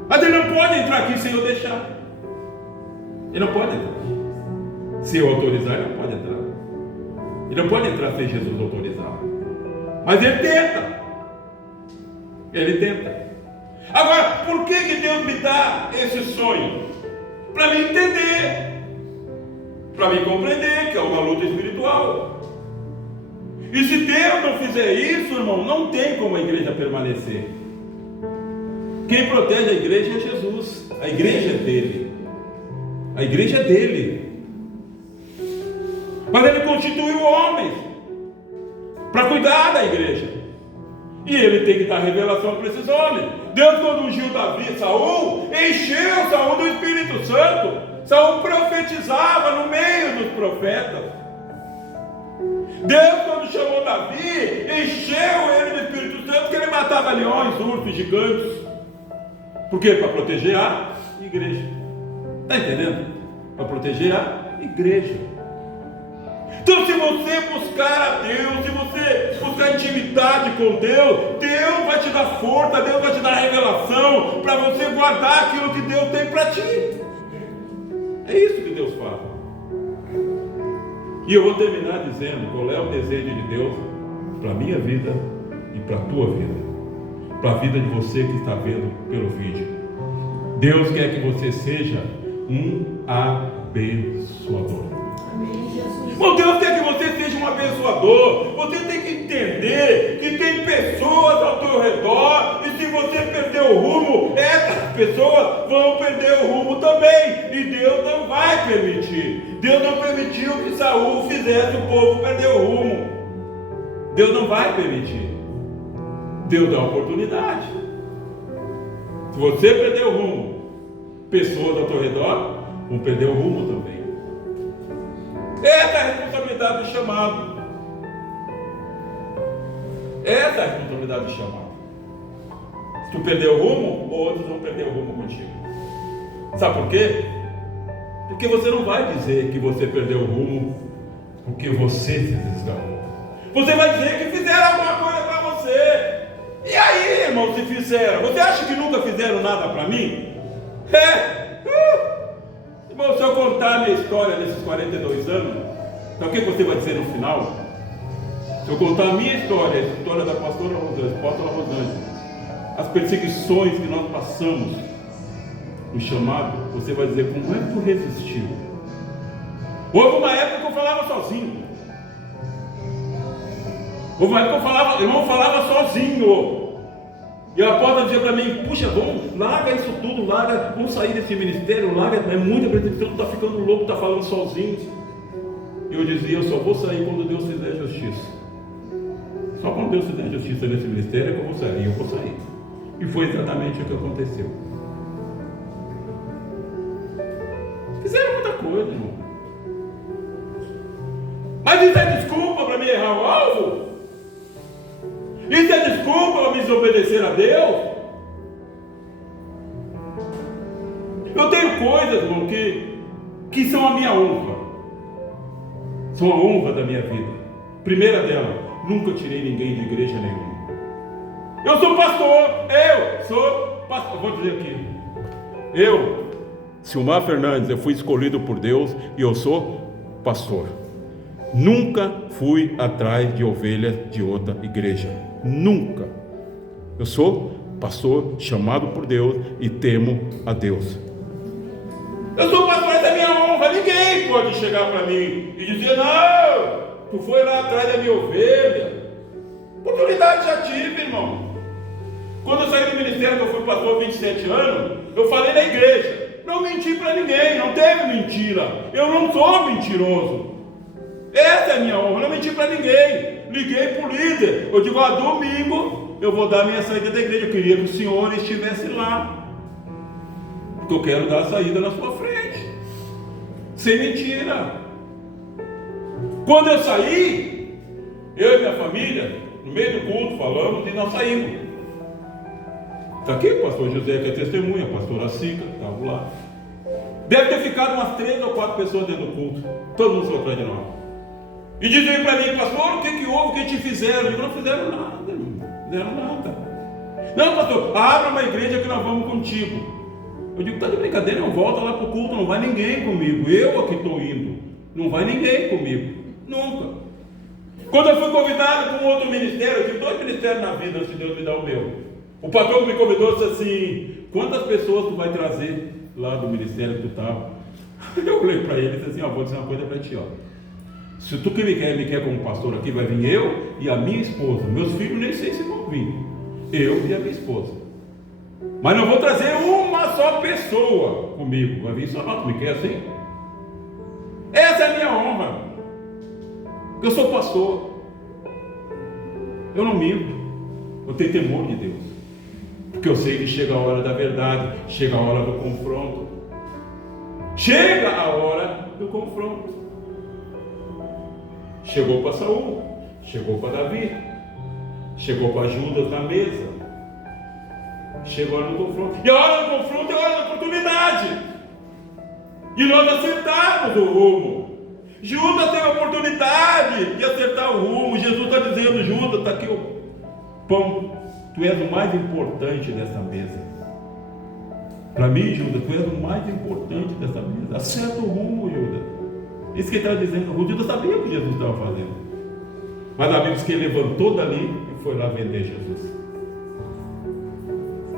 Mas ele não pode entrar aqui sem eu deixar. Ele não pode entrar. Se eu autorizar, ele não pode entrar. Ele não pode entrar sem Jesus autorizar. Mas ele tenta. Ele tenta. Agora, por que Deus me dá esse sonho? Para me entender. Para me compreender que é uma luta espiritual. E se Deus não fizer isso, irmão, não tem como a igreja permanecer. Quem protege a igreja é Jesus. A igreja é dele. A igreja é dele. Mas ele constituiu homens para cuidar da igreja. E ele tem que dar revelação para esses homens. Deus, quando ungiu Davi e Saul, encheu Saul do Espírito Santo. Saul profetizava no meio dos profetas. Deus, quando chamou Davi, encheu ele do Espírito Santo, que ele matava leões, ursos, gigantes. Por quê? Para proteger a igreja. Está entendendo? Para proteger a igreja. Então, se você buscar a Deus, se você buscar intimidade com Deus, Deus vai te dar força, Deus vai te dar revelação para você guardar aquilo que Deus tem para ti. É isso que Deus faz. E eu vou terminar dizendo qual é o desejo de Deus para a minha vida e para a tua vida, para a vida de você que está vendo pelo vídeo. Deus quer que você seja um abençoador. Bom, Deus quer que você seja um abençoador. Você tem que entender que tem pessoas ao teu redor, e se você perder o rumo, essas pessoas vão perder o rumo também, e Deus não vai permitir. Deus não permitiu que Saul fizesse o povo perder o rumo. Deus não vai permitir. Deus dá oportunidade. Se você perder o rumo, pessoas ao teu redor vão perder o rumo também. Essa é a responsabilidade do chamado. Essa é a responsabilidade do chamado. Se tu perder o rumo, outros vão perder o rumo contigo. Sabe por quê? Porque você não vai dizer que você perdeu o rumo porque você se desgarrou. Você vai dizer que fizeram alguma coisa para você. E aí, irmão, se fizeram? Você acha que nunca fizeram nada para mim? Irmão, se eu contar a minha história nesses 42 anos, sabe o que você vai dizer no final? Se eu contar a minha história, a história da pastora Rosângela, as perseguições que nós passamos no chamado, você vai dizer, como é que tu resistiu? Houve uma época que eu falava sozinho. Houve uma época que eu falava, irmão, falava sozinho. E a porta dizia para mim, puxa, vamos, larga isso tudo, larga, vamos sair desse ministério, larga, é muita perseguição, tu está ficando louco, está falando sozinho. E eu dizia, eu só vou sair quando Deus fizer justiça. Só quando Deus fizer justiça nesse ministério é que eu vou sair, e eu vou sair. E foi exatamente o que aconteceu. Fizeram muita coisa, irmão. Mas isso é desculpa para mim errar o alvo? Isso é desculpa para me desobedecer a Deus? Eu tenho coisas, irmão, que são a minha honra. São a honra da minha vida. Primeira dela, nunca tirei ninguém de igreja nenhuma. Eu sou pastor, vou dizer aqui. Eu Silmar Fernandes, eu fui escolhido por Deus e eu sou pastor. Nunca fui atrás de ovelhas de outra igreja. Nunca. Eu sou pastor chamado por Deus e temo a Deus. Eu sou pastor, essa é minha honra. Ninguém pode chegar para mim e dizer: não, tu foi lá atrás da minha ovelha. Oportunidade já tive, irmão. Quando eu saí do ministério, que eu fui pastor há 27 anos, eu falei na igreja: não menti para ninguém, não teve mentira. Eu não sou mentiroso. Essa é a minha honra, não menti para ninguém. Liguei para o líder. Eu digo: domingo eu vou dar minha saída da igreja. Eu queria que o senhor estivesse lá, porque eu quero dar a saída na sua frente, sem mentira. Quando eu saí, eu e minha família, no meio do culto, falamos e nós saímos. Está aqui o pastor José, que é testemunha, a pastora Cica, estava lá. Deve ter ficado umas 3 ou 4 pessoas dentro do culto, todo mundo foi atrás de nós. E diziam para mim: pastor, o que houve, o que te fizeram? Eu digo: não fizeram nada, não fizeram nada. Não, pastor, abra uma igreja que nós vamos contigo. Eu digo: está de brincadeira, não volta lá para o culto, não vai ninguém comigo, eu aqui estou indo, não vai ninguém comigo, nunca. Quando eu fui convidado para um outro ministério, eu tive 2 ministérios na vida antes de Deus me dar o meu. O pastor que me convidou disse assim: quantas pessoas tu vai trazer lá do ministério que tu estava? Eu olhei para ele e disse assim: vou dizer uma coisa para ti, se tu que me quer como pastor aqui, vai vir eu e a minha esposa. Meus filhos nem sei se vão vir, eu e a minha esposa. Mas não vou trazer uma só pessoa comigo, vai vir só não, tu me quer assim? Essa é a minha honra. Eu sou pastor, eu não minto, eu tenho temor de Deus, porque eu sei que chega a hora da verdade, chega a hora do confronto, chega a hora do confronto. Chegou para Saul, chegou para Davi, chegou para Judas na mesa, chegou a hora do confronto, e a hora do confronto é a hora da oportunidade, e nós acertarmos o rumo. Judas teve a oportunidade de acertar o rumo. Jesus está dizendo: Judas, está aqui o pão, tu és o mais importante dessa mesa. Para mim, Judas, tu és o mais importante dessa mesa. Acerta o rumo, Judas. Isso que ele estava dizendo. O Judas sabia o que Jesus estava fazendo, mas a Bíblia diz que ele levantou dali e foi lá vender Jesus.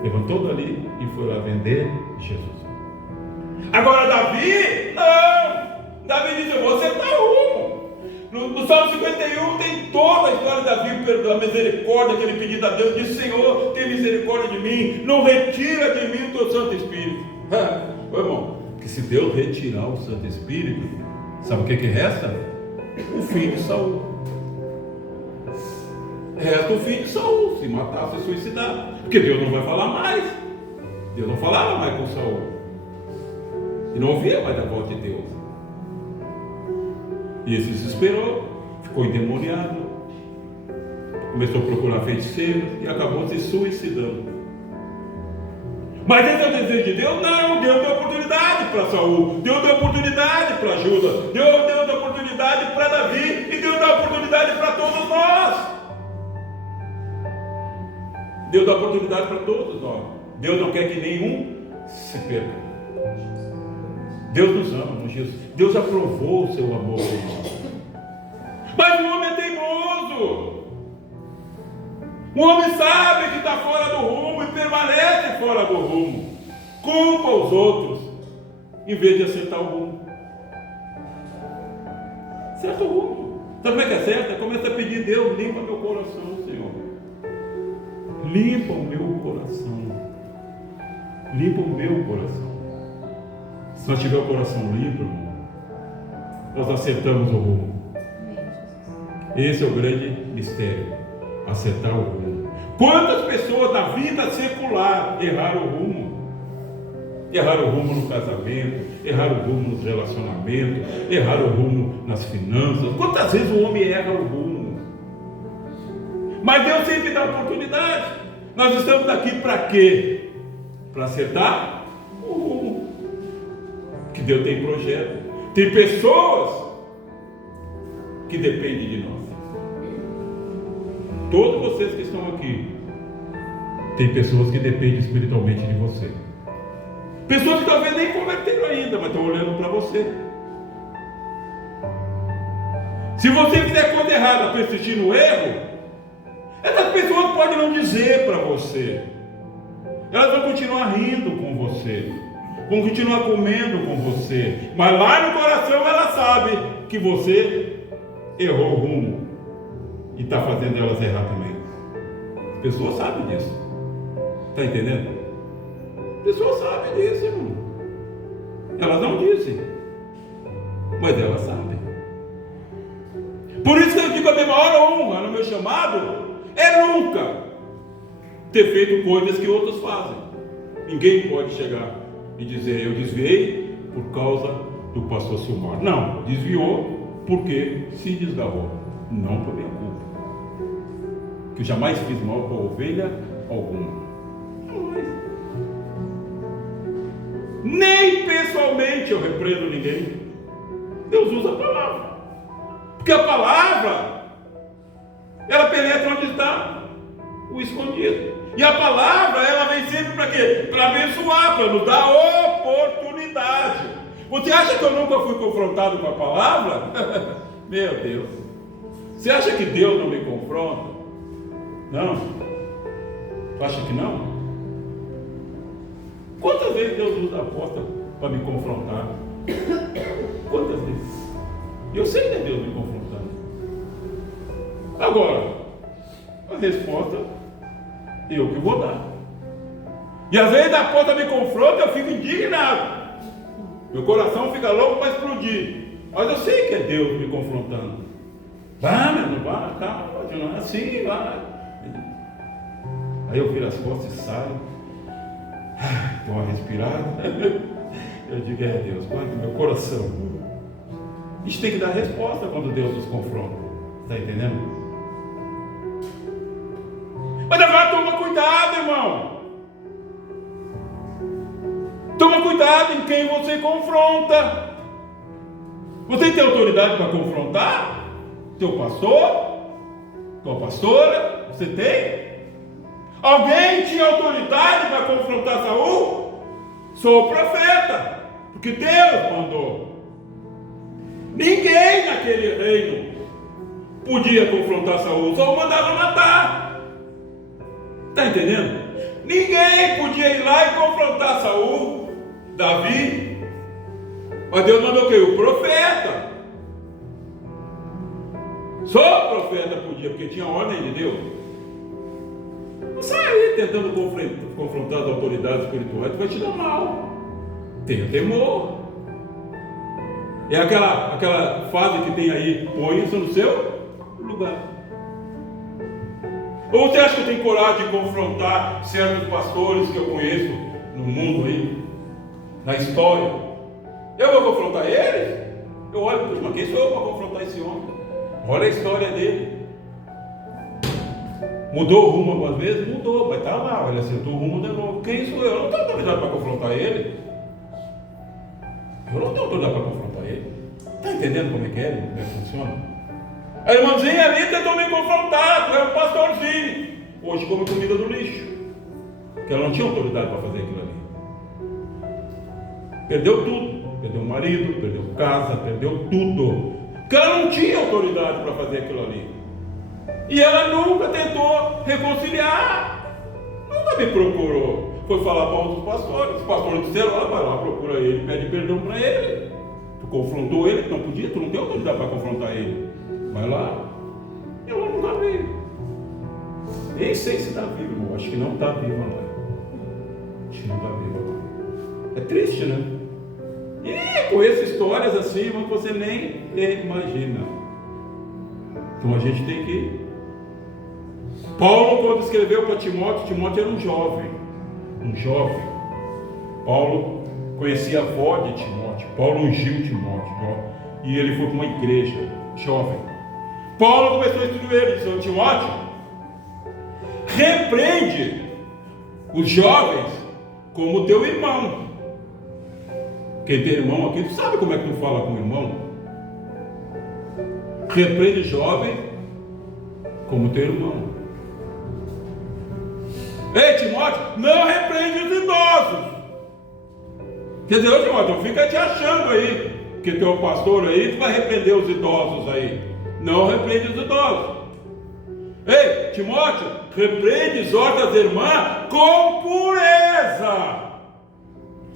Levantou dali e foi lá vender Jesus. Agora Davi, não. Davi diz: eu vou acertar o rumo. No Salmo 51 tem toda a história de Davi, a misericórdia que ele pediu a Deus. Diz: Senhor, tem misericórdia de mim, não retira de mim o teu Santo Espírito. Ô irmão, que se Deus retirar o Santo Espírito, sabe o que resta? O filho de Saul. Resta o filho de Saul, se matar, se suicidar, porque Deus não vai falar mais. Deus não falava mais com Saul, e não ouvia mais a voz de Deus. E ele se desesperou, ficou endemoniado, começou a procurar feiticeiros e acabou se suicidando. Mas esse é o desejo de Deus? Não, Deus deu oportunidade para Saul, Deus deu oportunidade para Judas, Deus deu oportunidade para Davi, e Deus dá oportunidade para todos nós. Deus dá oportunidade para todos nós. Deus não quer que nenhum se perca. Deus nos ama, Jesus. Deus aprovou o seu amor por nós. Mas o homem é teimoso. O homem sabe que está fora do rumo e permanece fora do rumo. Culpa os outros, em vez de acertar o rumo. Acerta o rumo. Sabe como é que acerta? Começa a pedir: Deus, limpa meu coração, Senhor. Limpa o meu coração. Limpa o meu coração. Se nós tiver o coração limpo, irmão, nós acertamos o rumo. Esse é o grande mistério, acertar o rumo. Quantas pessoas na vida secular erraram o rumo? Erraram o rumo no casamento, erraram o rumo nos relacionamentos, erraram o rumo nas finanças. Quantas vezes o homem erra o rumo? Mas Deus sempre dá oportunidade. Nós estamos aqui para quê? Para acertar o rumo. Que Deus tem projeto. Tem pessoas que dependem de nós. Todos vocês que estão aqui, tem pessoas que dependem espiritualmente de você. Pessoas que talvez nem converteram ainda, mas estão olhando para você. Se você fizer coisa errada, persistir no erro, essas pessoas podem não dizer para você. Elas vão continuar rindo com você, vão continuar comendo com você, mas lá no coração ela sabe que você errou o rumo e está fazendo elas errar também. As pessoas sabem disso. Está entendendo? As pessoas sabem disso, irmão. Elas não dizem, mas elas sabem. Por isso que eu digo, a minha maior honra no meu chamado é nunca ter feito coisas que outros fazem. Ninguém pode chegar e dizer, eu desviei por causa do pastor Silmar. Não, desviou porque se desgarrou, não por minha culpa. Que eu jamais fiz mal para ovelha alguma. Jamais. Nem pessoalmente eu repreendo ninguém. Deus usa a palavra. Porque a palavra, ela penetra onde está o escondido. E a palavra, ela vem sempre para quê? Para abençoar, para nos dar oportunidade. Você acha que eu nunca fui confrontado com a palavra? Meu Deus. Você acha que Deus não me confronta? Não. Tu acha que não? Quantas vezes Deus usa a porta para me confrontar? Quantas vezes? Eu sei que é Deus me confrontando. Agora, a resposta eu que vou dar. E às vezes a porta me confronta, eu fico indignado. Meu coração fica louco para explodir. Mas eu sei que é Deus me confrontando. Vai, meu irmão, vai, calma, não é assim, vai. Aí eu viro as costas e saio. Dou uma respirada. Eu digo, é Deus, guarda meu coração. A gente tem que dar resposta quando Deus nos confronta. Está entendendo? Mas agora toma cuidado, irmão. Toma cuidado em quem você confronta. Você tem autoridade para confrontar? Teu pastor? Tua pastora? Você tem? Alguém tinha autoridade para confrontar Saul? Sou o profeta, porque Deus mandou. Ninguém naquele reino podia confrontar Saul, Saul mandava matar. Está entendendo? Ninguém podia ir lá e confrontar Saul, Davi. Mas Deus mandou o quê? O profeta. Só o profeta podia, porque tinha ordem de Deus. Não sai tentando confrontar as autoridades espirituais, tu vai te dar mal. Tenha temor. É aquela fase que tem aí, põe isso no seu lugar. Ou você acha que eu tenho coragem de confrontar certos pastores que eu conheço no mundo aí, na história? Eu vou confrontar eles? Eu olho para quem sou eu para confrontar esse homem? Olha a história dele. Mudou o rumo algumas vezes? Mudou, mas está lá, ele acertou o rumo de novo. Quem sou eu? Eu não tenho autoridade para confrontar ele. Eu não tenho autoridade para confrontar ele. Está entendendo como é que funciona? A irmãzinha ali tentou me confrontar, era um pastorzinho. Hoje come comida do lixo. Porque ela não tinha autoridade para fazer aquilo ali. Perdeu tudo. Perdeu o marido, perdeu casa, perdeu tudo. Porque ela não tinha autoridade para fazer aquilo ali. E ela nunca tentou reconciliar. Nunca me procurou. Foi falar para outros pastores. Os pastores disseram, vai lá, procura ele, pede perdão para ele. Tu confrontou ele, não podia, tu não tem autoridade para confrontar ele. Vai lá. E ela não está viva. Nem sei se está viva, irmão. Acho que não está viva lá. Acho que não está viva lá. É triste, né? E conheço histórias assim, mas você nem imagina. Então a gente tem que... Paulo, quando escreveu para Timóteo, Timóteo era um jovem. Paulo conhecia a avó de Timóteo. Paulo ungiu Timóteo. E ele foi para uma igreja, jovem. Paulo começou a instruir ele, disse, Timóteo, repreende os jovens como teu irmão. Quem tem irmão aqui, tu sabe como é que tu fala com o irmão? Repreende o jovem como teu irmão. Ei, Timóteo, não repreende os idosos. Quer dizer, ô Timóteo, fica te achando aí, que tu é o pastor aí, tu vai repreender os idosos aí. Não repreende os idosos. Ei, Timóteo, repreende, exorta as irmãs com pureza.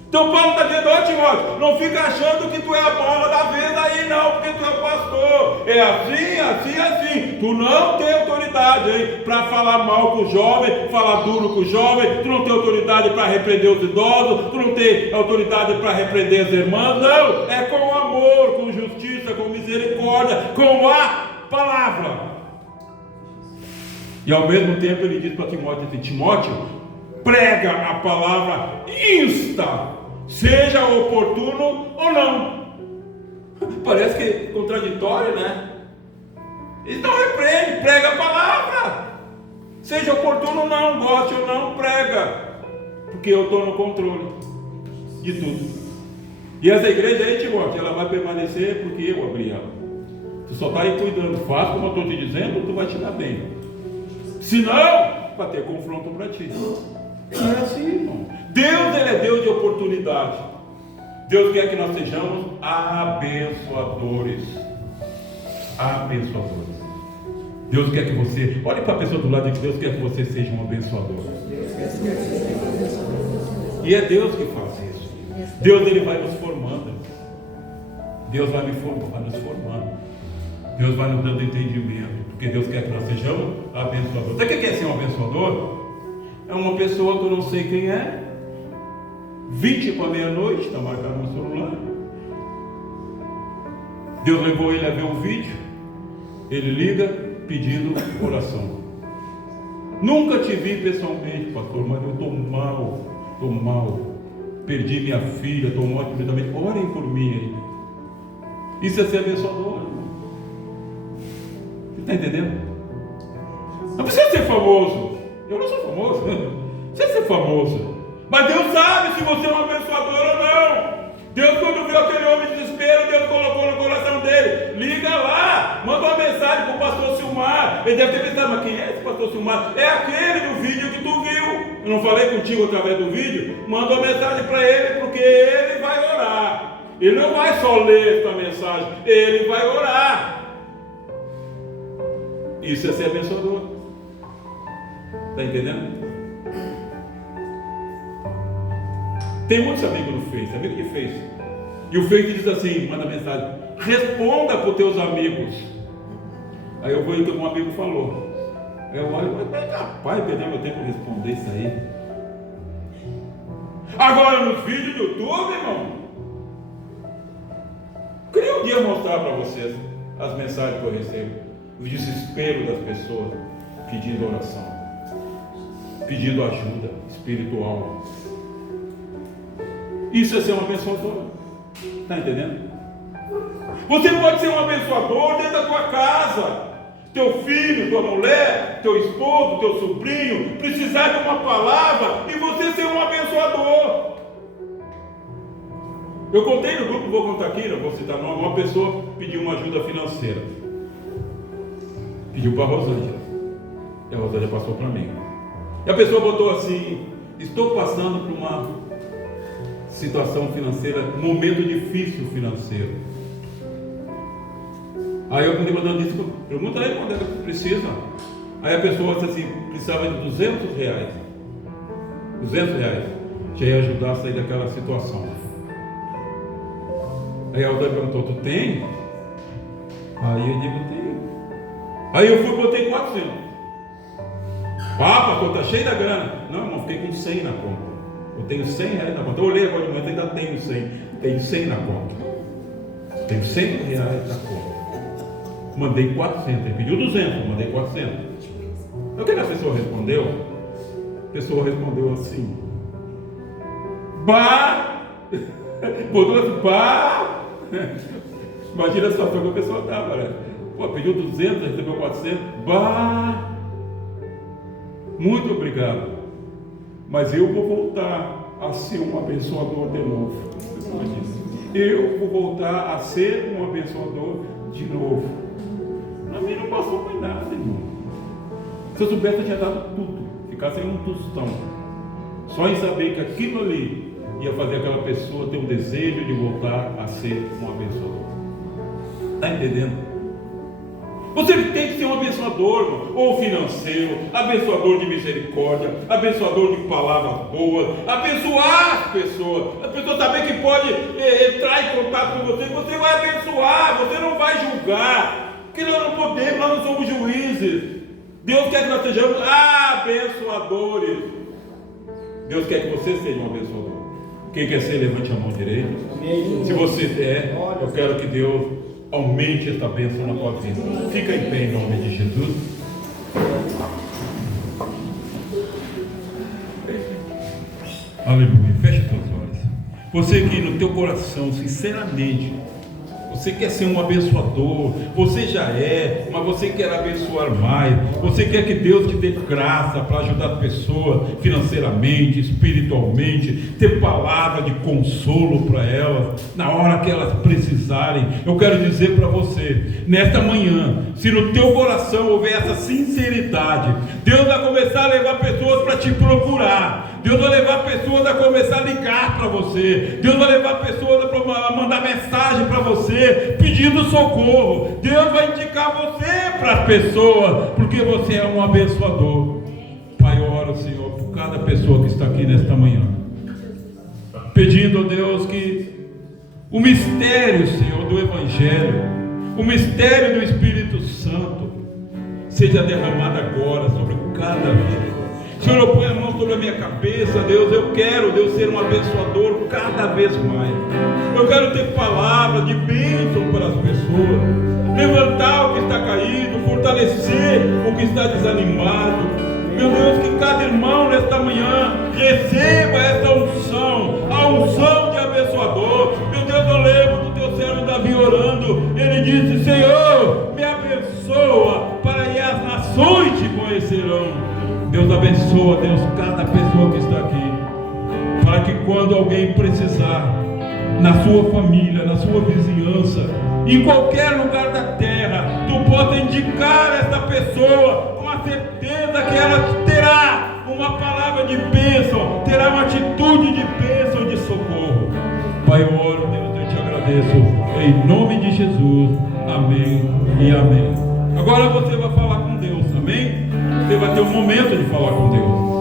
Então Paulo está dizendo, ó Timóteo, não fica achando que tu é a bola da vez aí não, porque tu é o pastor. É assim, assim, assim. Tu não tem autoridade, hein, para falar mal com o jovem, falar duro com o jovem. Tu não tem autoridade para repreender os idosos. Tu não tem autoridade para repreender as irmãs. Não, é com amor, com justiça, com misericórdia, com a palavra. E ao mesmo tempo ele diz para Timóteo assim, Timóteo, prega a palavra, insta, seja oportuno ou não. Parece que é contraditório, né? Então repreende, prega a palavra, seja oportuno ou não, goste ou não, prega, porque eu estou no controle de tudo. E essa igreja aí, Timóteo, ela vai permanecer porque eu abri ela. Tu só está aí cuidando, faz como eu estou te dizendo, tu vai te dar bem. Se não, vai ter confronto para ti. Não é assim, irmão. Deus, ele é Deus de oportunidade. Deus quer que nós sejamos abençoadores. Abençoadores. Deus quer que você, olhe para a pessoa do lado de Deus quer que você seja um abençoador. E é Deus que faz isso. Deus, ele vai nos formando. Deus vai nos formando. Deus vai nos dando entendimento. Porque Deus quer que nós sejamos abençoadores. Sabe o que é ser um abençoador? É uma pessoa que eu não sei quem é, 20 para meia-noite, está marcado no celular. Deus levou ele a ver um vídeo, ele liga pedindo oração. Nunca te vi pessoalmente, pastor, mas eu estou mal, perdi minha filha, estou mal completamente, orem por mim aí. Isso é ser abençoador, irmão. Você está entendendo? Não precisa ser famoso. Eu não sou famoso, você ser famoso, mas Deus sabe se você é um abençoador ou não. Deus, quando viu aquele homem de desespero, Deus colocou no coração dele, liga lá, manda uma mensagem para o pastor Silmar. Ele deve ter pensado, mas quem é esse pastor Silmar? É aquele do vídeo que tu viu. Eu não falei contigo através do vídeo? Manda uma mensagem para ele, porque ele vai orar. Ele não vai só ler essa mensagem, ele vai orar. Isso é ser abençoador. Está entendendo? Tem muitos amigos no Face, amigo de Face. E o Face diz assim, manda mensagem, responda para os teus amigos. Aí eu vou ver o que um amigo falou. Aí eu olho, mas é capaz de perder meu tempo de responder isso aí. Agora nos vídeos do YouTube, irmão, queria um dia mostrar para vocês as mensagens que eu recebo, o desespero das pessoas pedindo oração, pedindo ajuda espiritual. Isso é ser um abençoador. Está entendendo? Você pode ser um abençoador dentro da tua casa. Teu filho, tua mulher, teu esposo, teu sobrinho precisar de uma palavra e você ser um abençoador. Eu contei no grupo, vou contar aqui, não vou citar nome. Uma pessoa pediu uma ajuda financeira, pediu para a Rosângela, e a Rosângela passou para mim. E a pessoa botou assim: estou passando por uma situação financeira, um momento difícil financeiro. Aí eu mandei mandando isso, pergunta aí quando é que precisa. Aí a pessoa disse assim, precisava de R$200. R$200 já ia ajudar a sair daquela situação. Aí a outra perguntou, tu tem? Aí eu digo, tenho. Aí eu fui e botei 400. Ah, pastor, tá cheio da grana. Não, irmão, fiquei com 100 na conta. Eu tenho R$100 na conta. Eu olhei agora de manhã, ainda tenho 100. Tenho 100 na conta. Tenho R$100 na conta. Mandei 400. Ele pediu 200, mandei 400. Então o que a pessoa respondeu? A pessoa respondeu assim: bah! Botou assim, bah! Imagina a situação que a pessoa estava, né? Pô, pediu 200, recebeu 400. Bah! Muito obrigado. Mas eu vou voltar a ser um abençoador de novo. Eu vou voltar a ser um abençoador de novo. A mim não passou mais nada, irmão. Se eu soubesse, eu tinha dado tudo. Ficasse em um tostão. Só em saber que aquilo ali ia fazer aquela pessoa ter um desejo de voltar a ser um abençoador. Está entendendo? Você tem que ser um abençoador, ou financeiro, abençoador de misericórdia, abençoador de palavras boas, abençoar as pessoas saber que pode entrar em contato com você, você vai abençoar, você não vai julgar, porque nós não podemos, nós não somos juízes. Deus quer que nós sejamos abençoadores. Deus quer que você seja um abençoador. Quem quer ser, levante a mão direita. Se você der, eu quero que Deus aumente esta bênção na tua vida. Fica em pé em nome de Jesus. Aleluia. Feche teus olhos. Você que no teu coração, sinceramente, você quer ser um abençoador, você já é, mas você quer abençoar mais, você quer que Deus te dê graça para ajudar as pessoas financeiramente, espiritualmente, ter palavra de consolo para elas, na hora que elas precisarem. Eu quero dizer para você, nesta manhã, se no teu coração houver essa sinceridade, Deus vai começar a levar pessoas para te procurar. Deus vai levar pessoas a começar a ligar para você. Deus vai levar pessoas a mandar mensagem para você, pedindo socorro. Deus vai indicar você para as pessoas, porque você é um abençoador. Pai, eu oro, Senhor, por cada pessoa que está aqui nesta manhã, pedindo a Deus que o mistério, Senhor, do Evangelho, o mistério do Espírito Santo seja derramado agora sobre cada vida. Senhor, eu ponho a mão sobre a minha cabeça, Deus, eu quero, Deus, ser um abençoador cada vez mais. Eu quero ter palavra de bênção para as pessoas, levantar o que está caído, fortalecer o que está desanimado. Meu Deus, que cada irmão nesta manhã receba essa unção, a unção de abençoador. Meu Deus, eu lembro do teu servo Davi orando, ele disse: Senhor, me abençoa, para que as nações te conhecerão. Deus abençoa, Deus, cada pessoa que está aqui, para que quando alguém precisar, na sua família, na sua vizinhança, em qualquer lugar da terra, tu possa indicar esta pessoa com a certeza que ela terá uma palavra de bênção, terá uma atitude de bênção, de socorro. Pai, eu oro, Deus, eu te agradeço, em nome de Jesus, amém e amém. Agora você vai falar com Deus, amém? Você vai ter um momento de falar com Deus.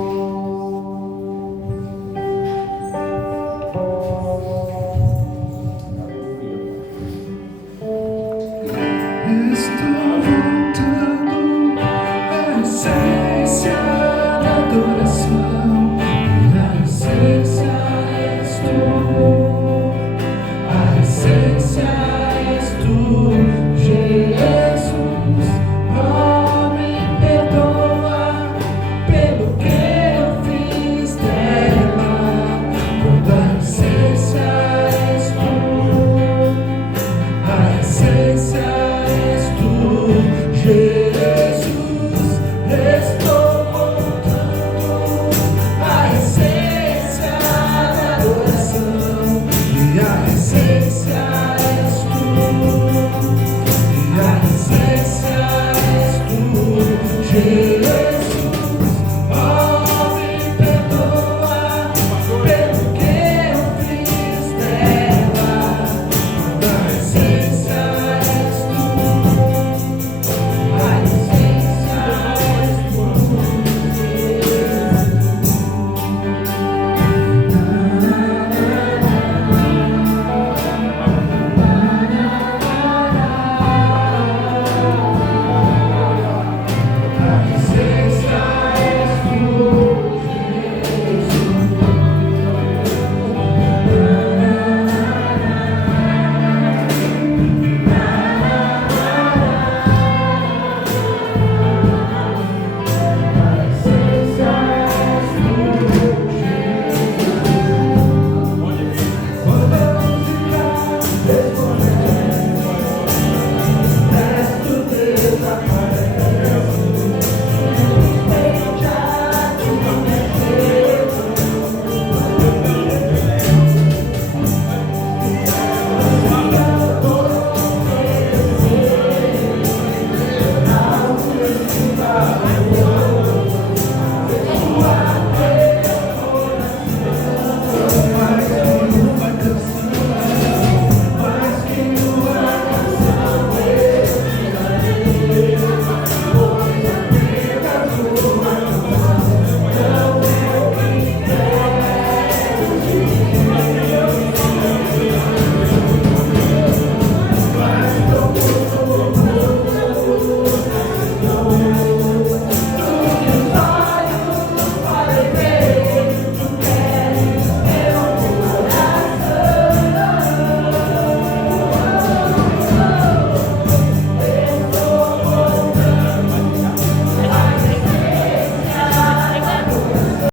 Jesus.